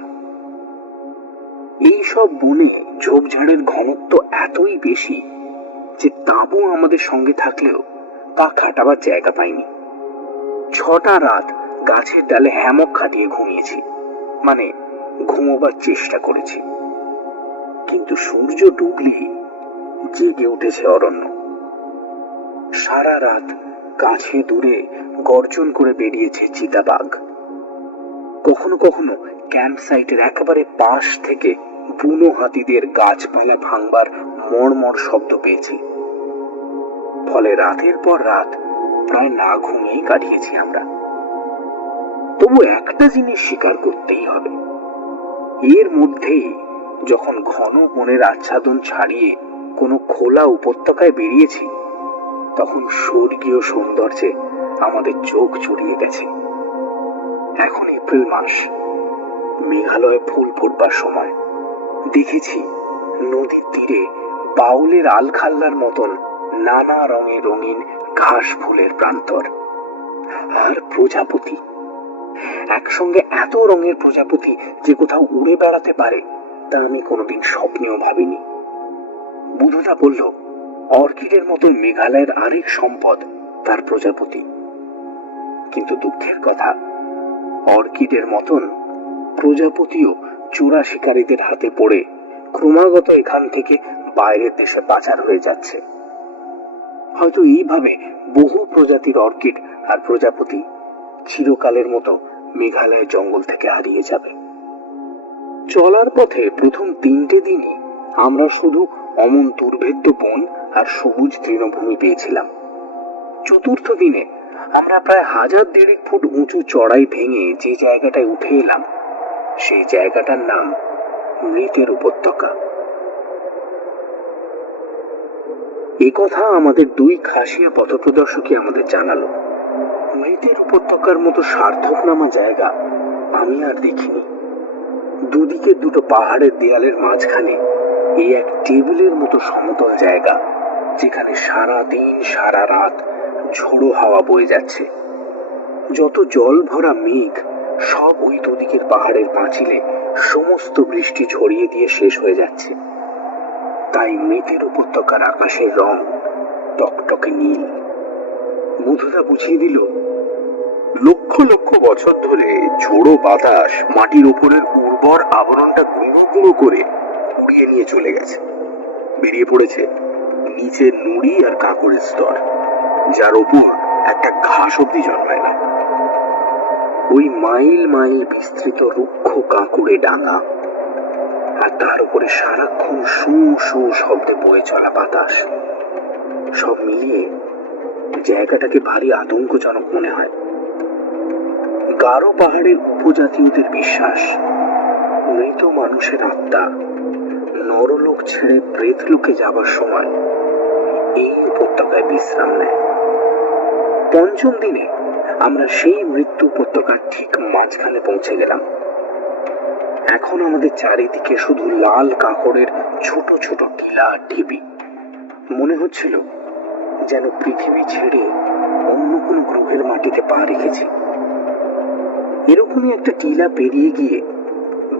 এই সব বনে ঝোপঝাড়ের ঘনত্ব এতই বেশি যে তাঁবু আমাদের সঙ্গে থাকলেও তা খাটাবার জায়গা পাইনি। 6টা রাত গাছের ডালে হ্যামক খাটিয়ে ঘুমিয়েছি, মানে ঘুমোবার চেষ্টা করেছি। কিন্তু সূর্য ডুবলেই জেগে উঠেছে অরণ্য। সারা রাত কাছে দূরে গর্জন করে বেরিয়েছে চিতাবাঘ। কখনো কখনো ক্যাম্প সাইটের একেবারে পাশ থেকে বুনো হাতিদের গাছপালা ভাঙবার মড়মড় শব্দ পেয়েছি। ফলে রাতের পর রাত প্রায় না ঘুমিয়েই কাটিয়েছি আমরা। তবু একটা জিনিস স্বীকার করতেই হবে, এর মধ্যেই যখন ঘন বনের আচ্ছাদন ছাড়িয়ে কোনো খোলা উপত্যকায় বেরিয়েছি, তখন স্বর্গীয় সৌন্দর্যে আমাদের চোখ জুড়িয়ে গেছে। এখন এপ্রিল মাস, মেঘালয়ে ফুল ফুটবার সময়। দেখেছি নদীর তীরে বাউলের আলখাল্লার মতন নানা রঙে রঙিন ঘাস ফুলের প্রান্তর। আর প্রজাপতি, একসঙ্গে এত রঙের প্রজাপতি যে কোথাও উড়ে বেড়াতে পারে তা আমি কোনোদিন স্বপ্নেও ভাবিনি। বুধুদা বলল, অর্কিডের মতো মেঘালয়ের আরেক সম্পদ তার প্রজাপতি। কিন্তু দুঃখের কথা, অর্কিডের মতন প্রজাপতিও চোরা শিকারীদের হাতে পড়ে ক্রমাগত এখান থেকে বাইরের দেশে পাচার হয়ে যাচ্ছে। হয়তো এইভাবে বহু প্রজাতির অর্কিড আর প্রজাপতি চিরকালের মতো মেঘালয় জঙ্গল থেকে হারিয়ে যাবে। চলার পথে প্রথম 3টে দিনই আমরা শুধু অমন দুর্ভেদ্য বন আর সবুজ তৃণভূমি পেয়েছিলাম। চতুর্থ দিনে আমরা প্রায় 1000-1.5 ফুট উঁচু চড়াই ভেঙে যে জায়গাটায় উঠে এলাম, সেই জায়গাটার নাম মৃতের উপত্যকা। এ কথা আমাদের 2 খাসিয়া পথপ্রদর্শকই আমাদের জানালো। মৃতের উপত্যকার মতো সার্থক নামা জায়গা আমি আর দেখিনি। দুদিকে 2টো পাহাড়ের দেয়ালের মাঝখানে এই এক টেবিলের মতো সমতল জায়গা, যেখানে সারা দিন সারা রাত ঝোড়ো হাওয়া বয়ে যাচ্ছে। যত জল ভরা মেঘ সব ওই দুদিকের পাহাড়ের পাঁচিলে সমস্ত বৃষ্টি ঝরিয়ে দিয়ে শেষ হয়ে যাচ্ছে। তাই মৃতের উপত্যকার আকাশের রং টকটকে নীল। বুধুদা বুঝিয়ে দিল, লক্ষ লক্ষ বছর ধরে ঝোড়ো বাতাস মাটির উপরের উর্বর আবরণটা গুঁড়ো গুঁড়ো করে উড়িয়ে নিয়ে চলে গেছে। বেরিয়ে পড়েছে নিচে নুড়ি আর কাঁকড়ের স্তর, যার ওপর একটা ঘাস অব্দি জন্মায় না। ওই মাইল মাইল বিস্তৃত রুক্ষ কাঁকুড়ে ডাঙা, আর তার উপরে সারাক্ষণ শু শু শব্দে বয়ে চলা বাতাস, সব মিলিয়ে জায়গাটাকে ভারী আতঙ্কজনক মনে হয়। গারো পাহাড়ের উপজাতীয়দের বিশ্বাস, মৃত মানুষের আত্মা নরলোক ছেড়ে প্রেতলোকে যাবার সময় এই উপত্যকায় বিশ্রাম নেয়। পঞ্চম দিনে আমরা সেই মৃত্যু উপত্যকার ঠিক মাঝখানে পৌঁছে গেলাম। এখন আমাদের চারিদিকে শুধু লাল কাঁকড়ের ছোট ছোট টিলা আর ঢিবি। মনে হচ্ছিল যেন পৃথিবী ছেড়ে অন্য কোনো গ্রহের মাটিতে পা রেখেছি। এরকমই একটা টিলা পেরিয়ে গিয়ে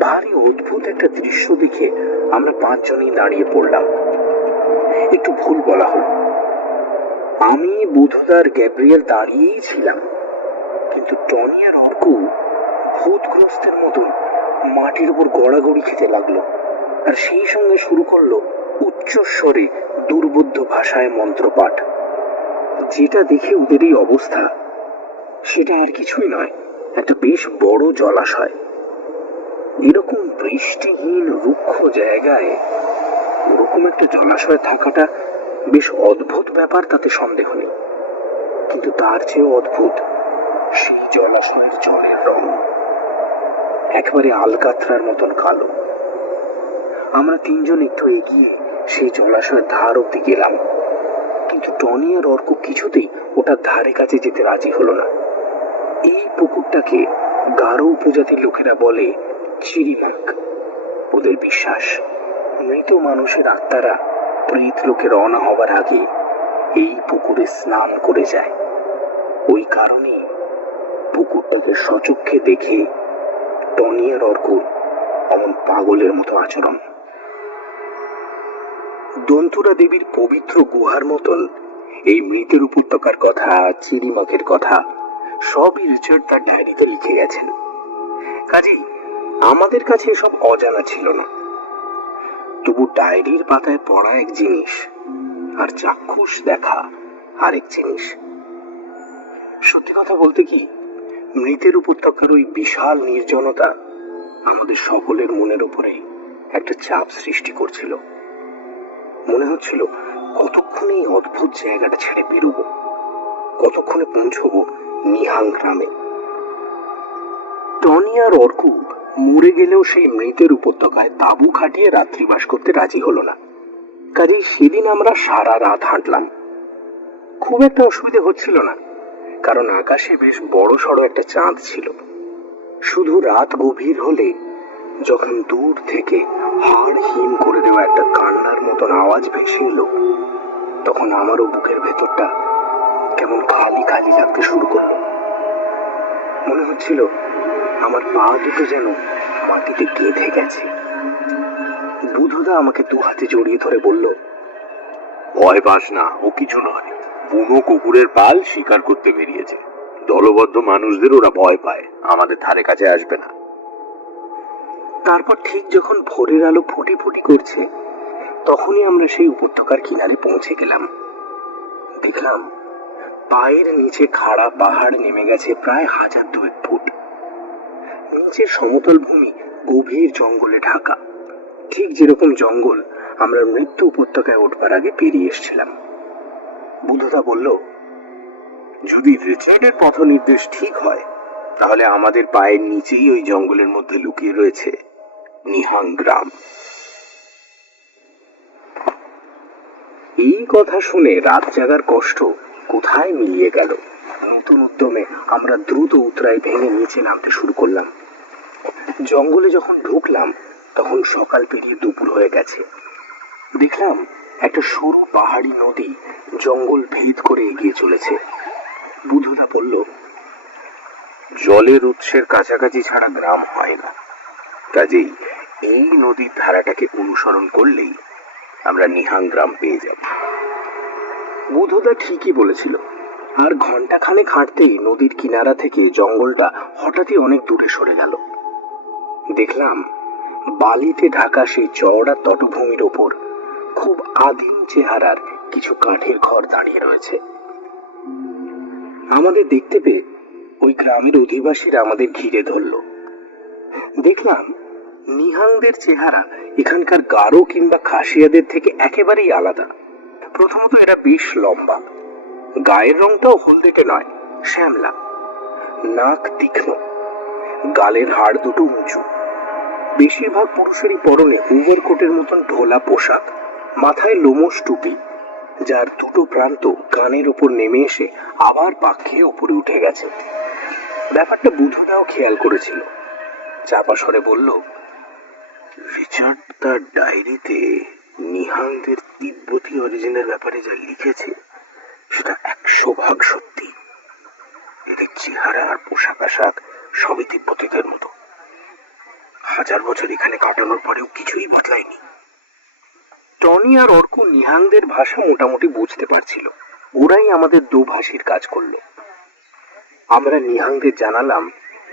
ভারী অদ্ভুত একটা দৃশ্য দেখে আমরা পাঁচজনই দাঁড়িয়ে পড়লাম। একটু ভুল বলা হলো, আমি, বুধদার, গ্যাব্রিয়েল দাঁড়িয়েই ছিলাম, কিন্তু টনি আর অর্কু ভূতগ্রস্তের মতন মাটির উপর গড়াগড়ি খেতে লাগলো, আর সেই সঙ্গে শুরু করলো উচ্চস্বরে দুর্বোধ্য ভাষায় মন্ত্রপাঠ। যেটা দেখে ওদের এই অবস্থা, সেটা আর কিছুই নয়, একটা বেশ বড় জলাশয়। এরকম বৃষ্টিহীন রুক্ষ জায়গায় ওরকম একটা জলাশয় থাকাটা বেশ অদ্ভুত ব্যাপার, তাতে সন্দেহ নেই। কিন্তু তার চেয়েও অদ্ভুত সেই জলাশয়ের জলের রং, একেবারে আলকাতরার মতন কালো। আমরা তিনজন একটু এগিয়ে সেই জলাশয়ের ধার অব্দি গেলাম, কিন্তু টনি আর অর্ক কিছুতেই ওটার ধারে কাছে যেতে রাজি হলো না। এই পুকুরটাকে গারো উপজাতির লোকেরা বলে চিরিমাক। ওদের বিশ্বাস, মৃত মানুষের আত্মারা প্রেত লোকে রওনা হবার আগে এই পুকুরে স্নান করে যায়। ওই কারণে পুকুরটাকে সচক্ষে দেখে টনি আর অর্কুর অমন পাগলের মতো আচরণ। দন্তুরা দেবীর পবিত্র গুহার মতন এই মৃতের উপত্যকার কথা, চিরিমাকের কথা সবই রিচার্ড তার ডায়েরিতে লিখে গেছেন। কাজেই আমাদের কাছে এসব অজানা ছিল না। তবু ডায়েরির পাতায় পড়া এক জিনিস, আর চাক্ষুষ দেখা আরেক জিনিস। সত্যি কথা বলতে কি, মৃতের উপত্যকার ওই বিশাল নির্জনতা আমাদের সকলের মনের উপরে একটা চাপ সৃষ্টি করছিল। মনে হচ্ছিল কতক্ষণে এই অদ্ভুত জায়গাটা ছেড়ে বেরোবো, কতক্ষণে পৌঁছবো নিহাং গ্রামে। টনি আর অর্কু মরে গেলেও সেই মৃতের উপত্যকায় তাঁবু খাটিয়ে রাত্রিবাস করতে রাজি হলো না। কাজেই সেদিন আমরা সারা রাত হাঁটলাম। খুব একটা অসুবিধে হচ্ছিল না, কারণ আকাশে বেশ বড় সড়ো একটা চাঁদ ছিল। শুধু রাত গভীর হলে যখন দূর থেকে হাড় হিম করে দেওয়া একটা কান্নার মতন আওয়াজ ভেসে এলো, তখন আমারও বুকের ভেতরটা কেমন খালি খালি লাগতে শুরু করলো। মনে হচ্ছিল আমার পা দুটো যেন মাটিতে গেঁথে গেছে। বুধুদা আমাকে দু হাতে জড়িয়ে ধরে বলল, ভয় পাস না, ও কিছু নয়। বুনো কুকুরের পাল শিকার করতে বেরিয়েছে। দলবদ্ধ মানুষদের ওরা ভয় পায়, আমাদের ধারে কাছে আসবে না। তারপর ঠিক যখন ভোরের আলো ফুটি ফুটি করছে, তখনই আমরা সেই উপত্যকার কিনারে পৌঁছে গেলাম। দেখলাম পায়ের নিচে খাড়া পাহাড় নেমে গেছে প্রায় 1000 ফুট। নিচের সমতল ভূমি গভীর জঙ্গলে ঢাকা, ঠিক যেরকম জঙ্গল আমরা মৃত্যু উপত্যকায় উঠবার আগে পেরিয়ে এসেছিলাম। বুধুদা বলল, যদি রিচার্ডের পথ নির্দেশ ঠিক হয়, তাহলে আমাদের পায়ের নিচেই ওই জঙ্গলের মধ্যে লুকিয়ে রয়েছে নিহাং গ্রাম। এই কথা শুনে রাত জাগার কষ্ট কোথায় মিলিয়ে গেল। নতুন উদ্যমে আমরা দ্রুত উতরাই ভেঙে নিচে নামতে শুরু করলাম। জঙ্গলে যখন ঢুকলাম, তখন সকাল পেরিয়ে দুপুর হয়ে গেছে। দেখলাম একটা সরু পাহাড়ি নদী জঙ্গল ভেদ করে এগিয়ে চলেছে। বুধুদা বলল, জলের উৎসের কাছাকাছি ছাড়া গ্রাম হয় না, কাজেই এই নদীর ধারাটাকে অনুসরণ করলেই আমরা নিহাং গ্রাম পেয়ে যাব। বুধুদা ঠিকই বলেছিল। আর ঘন্টাখানেক হাঁটতেই নদীর কিনারা থেকে জঙ্গলটা হঠাৎই অনেক দূরে সরে গেল। দেখলাম বালিতে ঢাকা সেই চওড়া তটভূমির ওপর খুব আদিম চেহারার কিছু কাঠের ঘর দাঁড়িয়ে রয়েছে। আমাদের দেখতে পেয়ে ওই গ্রামের অধিবাসীরা আমাদের ঘিরে ধরল। দেখলাম নিহাংদের চেহারা এখানকার গারো কিংবা খাসিয়াদের থেকে একেবারেই আলাদা। প্রথমত এরা বেশ লম্বা, গায়ের রংটাও হলদেটে নয়, শ্যামলা, নাক তীক্ষ্ণ, গালের হাড় দুটো উঁচু। বেশিরভাগ পুরুষেরই পরনে ওভারকোটের মতন ঢোলা পোশাক, মাথায় লোমশ টুপি, যার দুটো প্রান্ত কানের ওপর নেমে এসে আবার পাক খেয়ে ওপরে উঠে গেছে। ব্যাপারটা বুধুরাও খেয়াল করেছিল। চাপা স্বরে বলল, রিচার্ড তার ডায়েরিতে নিহাংদের তিব্বতী অরিজিনের ব্যাপারে যা লিখেছে সেটা 100% সত্যি। এদের চেহারা আর পোশাক আশাক সবই তিব্বতীদের মতো। 1000 বছর এখানে কাটানোর পরেও কিছুই বদলায়নি। টনি আর অর্ক নিহাংদের ভাষা মোটামুটি বুঝতে পারছিল। ওরাই আমাদের দোভাষীর কাজ করলো। আমরা নিহাংদের জানালাম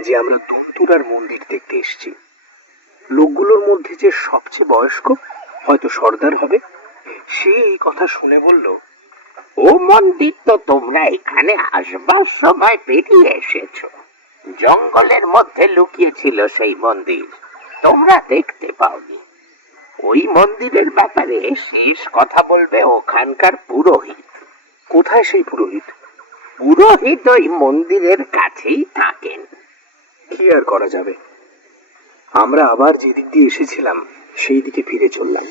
যে আমরা দন্তুরার মন্দির দেখতে এসেছি। লোকগুলোর মধ্যে যে সবচেয়ে বয়স্ক, হয়তো সর্দার হবে, সে এই কথা শুনে বলল, ও মন্দির তো তোমরা এখানে আসবার সময় পেরিয়ে এসেছো। জঙ্গলের মধ্যে লুকিয়ে ছিল সেই মন্দির, তোমরা দেখতে পাওনি। ওই মন্দিরের ব্যাপারে শেষ কথা বলবে ওখানকার পুরোহিত। কোথায় সেই পুরোহিত? পুরোহিত ওই মন্দিরের কাছেই থাকেন। কি আর করা যাবে, আমরা আবার যেদিক দিয়ে এসেছিলাম সেই দিকে ফিরে চললাম।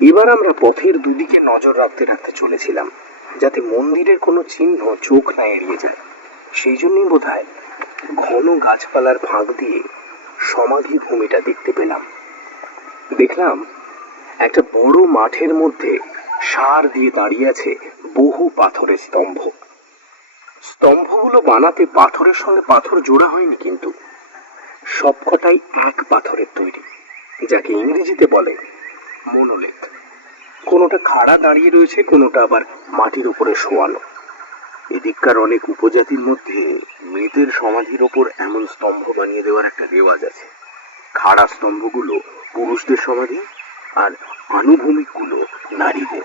এবার আমরা পথের দুদিকে নজর রাখতে রাখতে চলেছিলাম, যাতে মন্দিরের কোনো চিহ্ন চোখ না এড়িয়ে যায়। সেই জন্যই বোধহয় ঘন গাছপালার ফাঁক দিয়ে সমাধি ভূমিটা দেখতে পেলাম। দেখলাম একটা বড় মাঠের মধ্যে সার দিয়ে দাঁড়িয়ে আছে বহু পাথরের স্তম্ভ। স্তম্ভগুলো বানাতে পাথরের সঙ্গে পাথর জোড়া হয়নি, কিন্তু সবকটাই এক পাথরের তৈরি, যাকে ইংরেজিতে বলে মোনোলিথ। কোনোটা খাড়া দাঁড়িয়ে রয়েছে, কোনোটা আবার মাটির উপরে শোয়ানো। এদিককার অনেক উপজাতির মধ্যে মৃতের সমাধির ওপর এমন স্তম্ভ বানিয়ে দেওয়ার একটা রেওয়াজ আছে। খাড়া স্তম্ভগুলো পুরুষদের সমাধি আর আনুভূমিক গুলো নারীদের।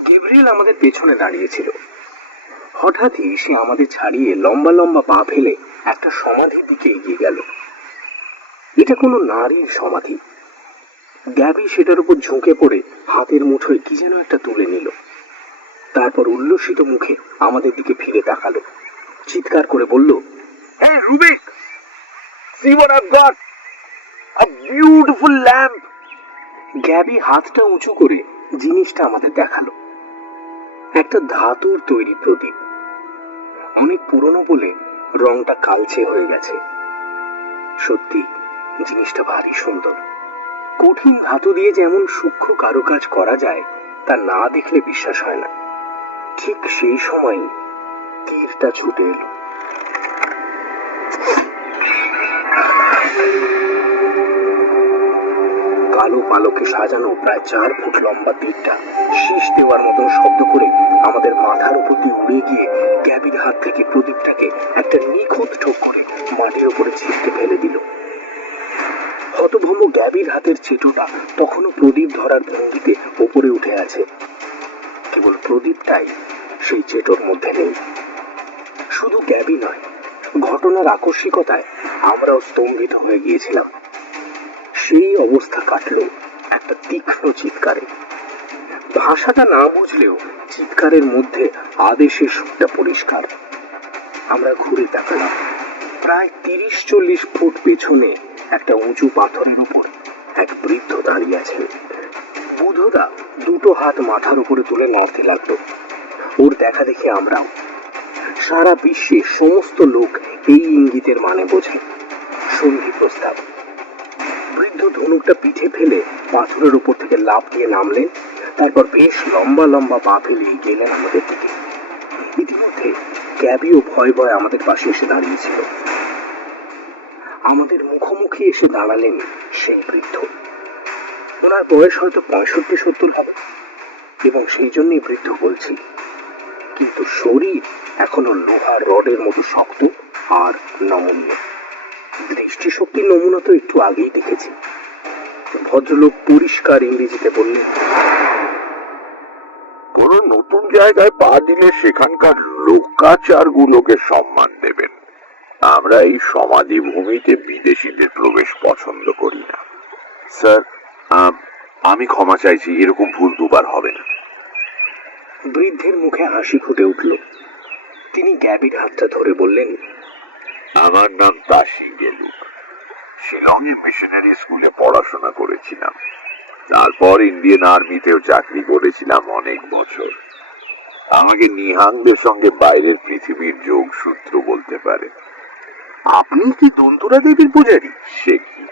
গেব্রিয়েল আমাদের পেছনে দাঁড়িয়েছিল। হঠাৎই সে আমাদের ছাড়িয়ে লম্বা লম্বা পা ফেলে একটা সমাধির দিকে এগিয়ে গেল। এটা কোনো নারীর সমাধি। গ্যাবি সেটার উপর ঝুঁকে পড়ে হাতের মুঠোয় কি যেন একটা তুলে নিল। তারপর উল্লসিত মুখে আমাদের দিকে ফিরে তাকালো, চিৎকার করে বলল, Hey Rubik, see what I've got! A beautiful lamp! Gabby হাতটা উঁচু করে জিনিসটা আমাদের দেখালো। একটা ধাতুর তৈরি প্রদীপ, অনেক পুরনো বলে রংটা কালচে হয়ে গেছে। সত্যি জিনিসটা ভারী সুন্দর। কঠিন ধাতু দিয়ে যেমন সূক্ষ্ম কারুকাজ করা যায় তা না দেখলে বিশ্বাস হয় না। ঠিক সেই সময় তীরটা ছুটে এলো। কালো পালকে সাজানো প্রায় 4 ফুট লম্বা তীরটা শীষ দেওয়ার মতন শব্দ করে আমাদের মাথার উপর দিয়ে উড়ে গিয়ে গ্যাবির হাত থেকে প্রদীপটাকে একটা নিখুঁত ঠোক করে মাটির উপরে ছিটকে ফেলে দিল। হতভম্ব গ্যাবির হাতের চেটোটা তখনও প্রদীপ ধরার ভঙ্গিতে ওপরে উঠে আছে, কেবল প্রদীপটাই সেই চেটোর মধ্যে নেই। শুধু গ্যাবি নয়, ঘটনার আকস্মিকতায় আমরাও স্তম্ভিত হয়ে গিয়েছিলাম। সেই অবস্থা কাটল একটা তীক্ষ্ণ চিৎকারে। ভাষাটা না বুঝলেও চিৎকারের মধ্যে আদেশের সুরটা পরিষ্কার। আমরা ঘুরে তাকালাম। প্রায় 30-40 ফুট পেছনে একটা উঁচু পাথরের উপর এক বৃদ্ধ দাঁড়িয়ে আছেন। বুধুদা দুটো হাত মাথার উপরে তুলে নাড়তে লাগলো। ওর দেখা দেখে আমরাও। সারা বিশ্বে সমস্ত লোক এই ইঙ্গিতের মানে বোঝে, সন্ধি প্রস্তাব। বৃদ্ধ ধনুকটা পিঠে ফেলে পাথরের উপর থেকে লাফ দিয়ে নামলেন, তারপর বেশ লম্বা লম্বা পা ফেলিয়ে গেলেন আমাদের দিকে। ইতিমধ্যে গ্যাবিও ভয় ভয় আমাদের পাশে এসে দাঁড়িয়েছিল। আমাদের মুখোমুখি এসে দাঁড়ালেন সেই বৃদ্ধ। ওনার বয়স হয়তো 65-70 হবে, এবং সেই জন্যই বৃদ্ধ বলছি, কিন্তু শরীর এখনো লোহার রডের মতো শক্ত আর নমনীয়। দৃষ্টিশক্তির নমুনা তো একটু আগেই দেখেছি। ভদ্রলোক পরিষ্কার ইংরেজিতে বললেন, কোন নতুন জায়গায় পা দিলে সেখানকার লোকাচার গুলোকে সম্মান দেবেন। আমরা এই সমাধি ভূমিতে বিদেশিদের প্রবেশ পছন্দ করি না। স্যার, আমি ক্ষমা চাইছি, এরকম ভুল দুবার হবে না। বৃদ্ধের মুখে হাসি ফুটে উঠল। তিনি গ্যাবির হাতটা ধরে বললেন, আমার নাম তাসি গেলুক। শিলংয়ে মিশনারি স্কুলে পড়াশোনা করেছিলাম। তারপর ইন্ডিয়ান আর্মিতেও চাকরি করেছিলাম অনেক বছর। আমাকে নিহাংদের সঙ্গে বাইরের পৃথিবীর যোগসূত্র বলতে পারে। আপনি কি দন্তুরা দেবীর পূজারী? সে কি,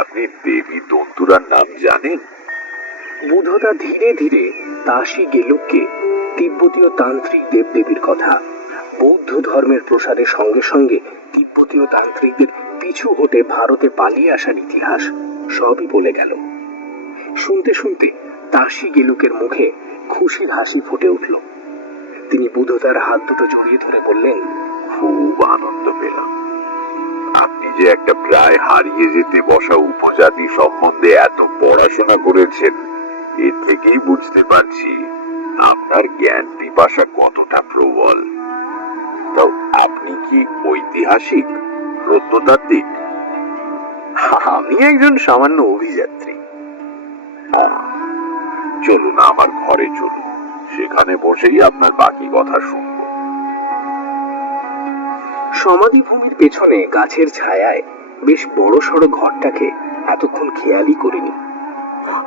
আপনি দেবী দন্তুরার নাম জানেন? বুধদা ধীরে ধীরে তাসি গেলুককে তিব্বতীয় তান্ত্রিক দেবদেবীর কথা, বৌদ্ধ ধর্মের প্রসারের সঙ্গে সঙ্গে তিব্বতীয় তান্ত্রিকদের পিছু হটে ভারতে পালিয়ে আসার ইতিহাস সবই বলে গেল। শুনতে শুনতে তাসি গেলুকের মুখে খুশির হাসি ফুটে উঠল। তিনি বুধদার হাত দুটো জড়িয়ে ধরে বললেন, খুব আনন্দ পেলাম। আপনি যে একটা প্রায় হারিয়ে যেতে বসা উপজাতি সম্বন্ধে এত পড়াশোনা করেছেন, এর থেকেই বুঝতে পারছি আপনার জ্ঞান পিপাসা কতটা প্রবল। তো আপনি কি ঐতিহাসিক, প্রত্নতাত্ত্বিক? আমি একজন সামান্য অভিযাত্রী। চলুন আমার ঘরে চলুন, সেখানে বসেই আপনার বাকি কথা শুনব। সমাধিভূমির পেছনে গাছের ছায়ায় বেশ বড় সড়ো ঘরটাকে এতক্ষণ খেয়ালই করিনি।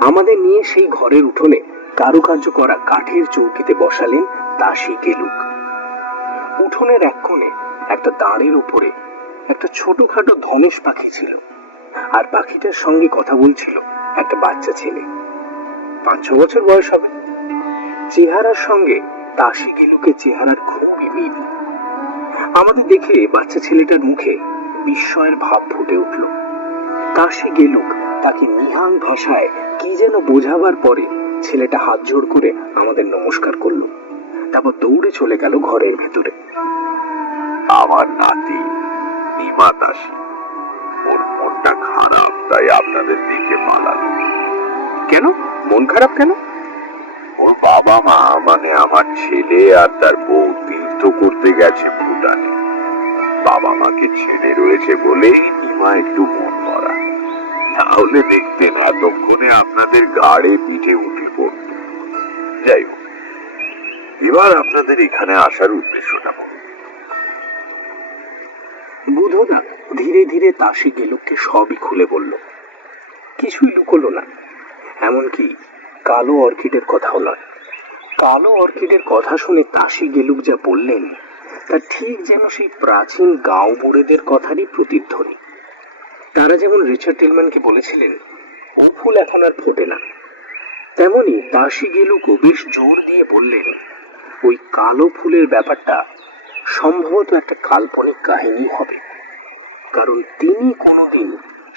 আমাদের নিয়ে সেই ঘরের উঠোনে কারুকার্য করা কাঠের চৌকিতে বসালেন তাসি গেলুক। উঠোনের এক কোণে একটা দাঁড়ের উপরে একটা ছোটখাটো ধনেশ পাখি ছিল, আর পাখিটার সঙ্গে কথা বলছিল একটা বাচ্চা ছেলে। 5-6 বছর বয়স হবে। চেহারার সঙ্গে তাসি গেলুকের চেহারার খুবই মিল। আমাদের দেখে বাচ্চা ছেলেটার মুখে বিস্ময়ের ভাব ফুটে উঠল। তাসি গেলুক তাকে নিহাং ভাষায় কি যেন বোঝাবার পরে ছেলেটা হাত জোড় করে আমাদের নমস্কার করলো, তারপর দৌড়ে চলে গেল ঘরের ভেতরে। আমার নাতি নিমা তাসি, ওর মনটা খারাপ, তাই আপনাদের দেখে পালালো। কেন মন খারাপ কেন? ওর বাবা মা মানে আমার ছেলে আর তার বউ তীর্থ করতে গেছে ভুটানে। বাবা মাকে ছেড়ে রয়েছে বলেই নিমা একটু মন মরা। তাহলে দেখতেন এতক্ষণে আপনাদের গাড়ে পিঠে উঠে পড়ত। যাই হোক, এবার আপনাদের এখানে আসার উদ্দেশ্যটা বলুন। বুধদা ধীরে ধীরে তাসি গেলুককে সবই খুলে বলল। কিছুই লুকোলো না, এমনকি কালো অর্কিডের কথাও নয়। কালো অর্কিডের কথা শুনে তাসি গেলুক যা বললেন তা ঠিক যেন সেই প্রাচীন গাঁও বুড়েদের কথারই প্রতিধ্বনি। তারা যেমন রিচার্ড টিলম্যানকে বলেছিলেন ও ফুল এখন আর ফোটে না, তেমনি তাসি গেলুকও বেশ জোর দিয়ে বললেন ওই কালো ফুলের ব্যাপারটা সম্ভবত একটা কাল্পনিক কাহিনী হবে, কারণ তিনি কোনোদিন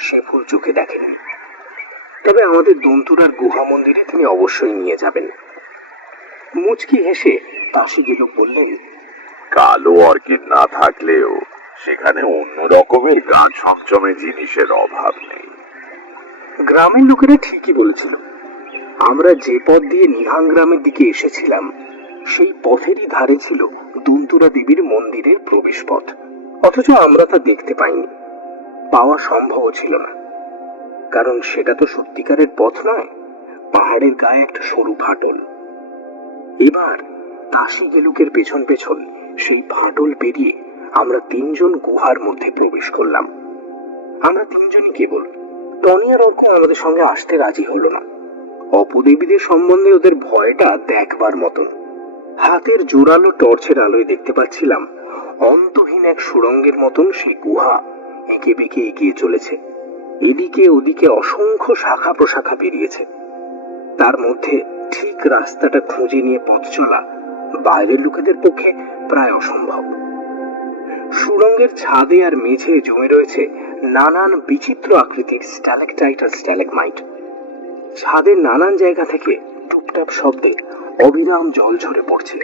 সে ফুল চোখে দেখেননি। তবে আমাদের দন্তুরার গুহা মন্দিরে তিনি অবশ্যই নিয়ে যাবেন। মুচকি হেসে তাসি গেলুক বললেন, কালো অর্কিড না থাকলেও সেখানে অন্য রকমের গা ছমছমে জিনিসের অভাব নেই। গ্রামের লোকেরা ঠিকই বলেছিল। আমরা যে পথ দিয়ে নিহাং গ্রামের দিকে এসেছিলাম সেই পথেরই ধারে ছিল দন্তুরা দেবীর মন্দিরের প্রবেশ পথ, অথচ আমরা তা দেখতে পাইনি, পাওয়া সম্ভব ছিল না, কারণ সেটা তো সত্যিকারের পথ নয়, পাহাড়ের গায়ে একটা সরু ফাটল। এবার তাসি গেলুকের পেছন পেছন সেই ফাটল পেরিয়ে আমরা 3 জন গুহার মধ্যে প্রবেশ করলাম। আমরা 3 জনই কেবল। টনি আর অর্ক আমাদের সঙ্গে আসতে রাজি হলো না। অপদেবীদের সম্বন্ধে ওদের ভয়টা দেখবার মতন। হাতের জোরালো টর্চের আলোয় দেখতে পাচ্ছিলাম অন্তহীন এক সুড়ঙ্গের মতন সেই গুহা এঁকে বেঁকে এগিয়ে চলেছে। এদিকে ওদিকে অসংখ্য শাখা প্রশাখা বেরিয়েছে। তার মধ্যে ঠিক রাস্তাটা খুঁজে নিয়ে পথ চলা বাইরের লোকেদের পক্ষে প্রায় অসম্ভব। সুড়ঙ্গের ছাদে আর মেঝে জমে রয়েছে নানান বিচিত্র আকৃতির স্ট্যালেকটাইট আর স্ট্যালেগমাইট। ছাদের নানান জায়গা থেকে টুপটাপ শব্দে অবিরাম জল ঝরে পড়ছে।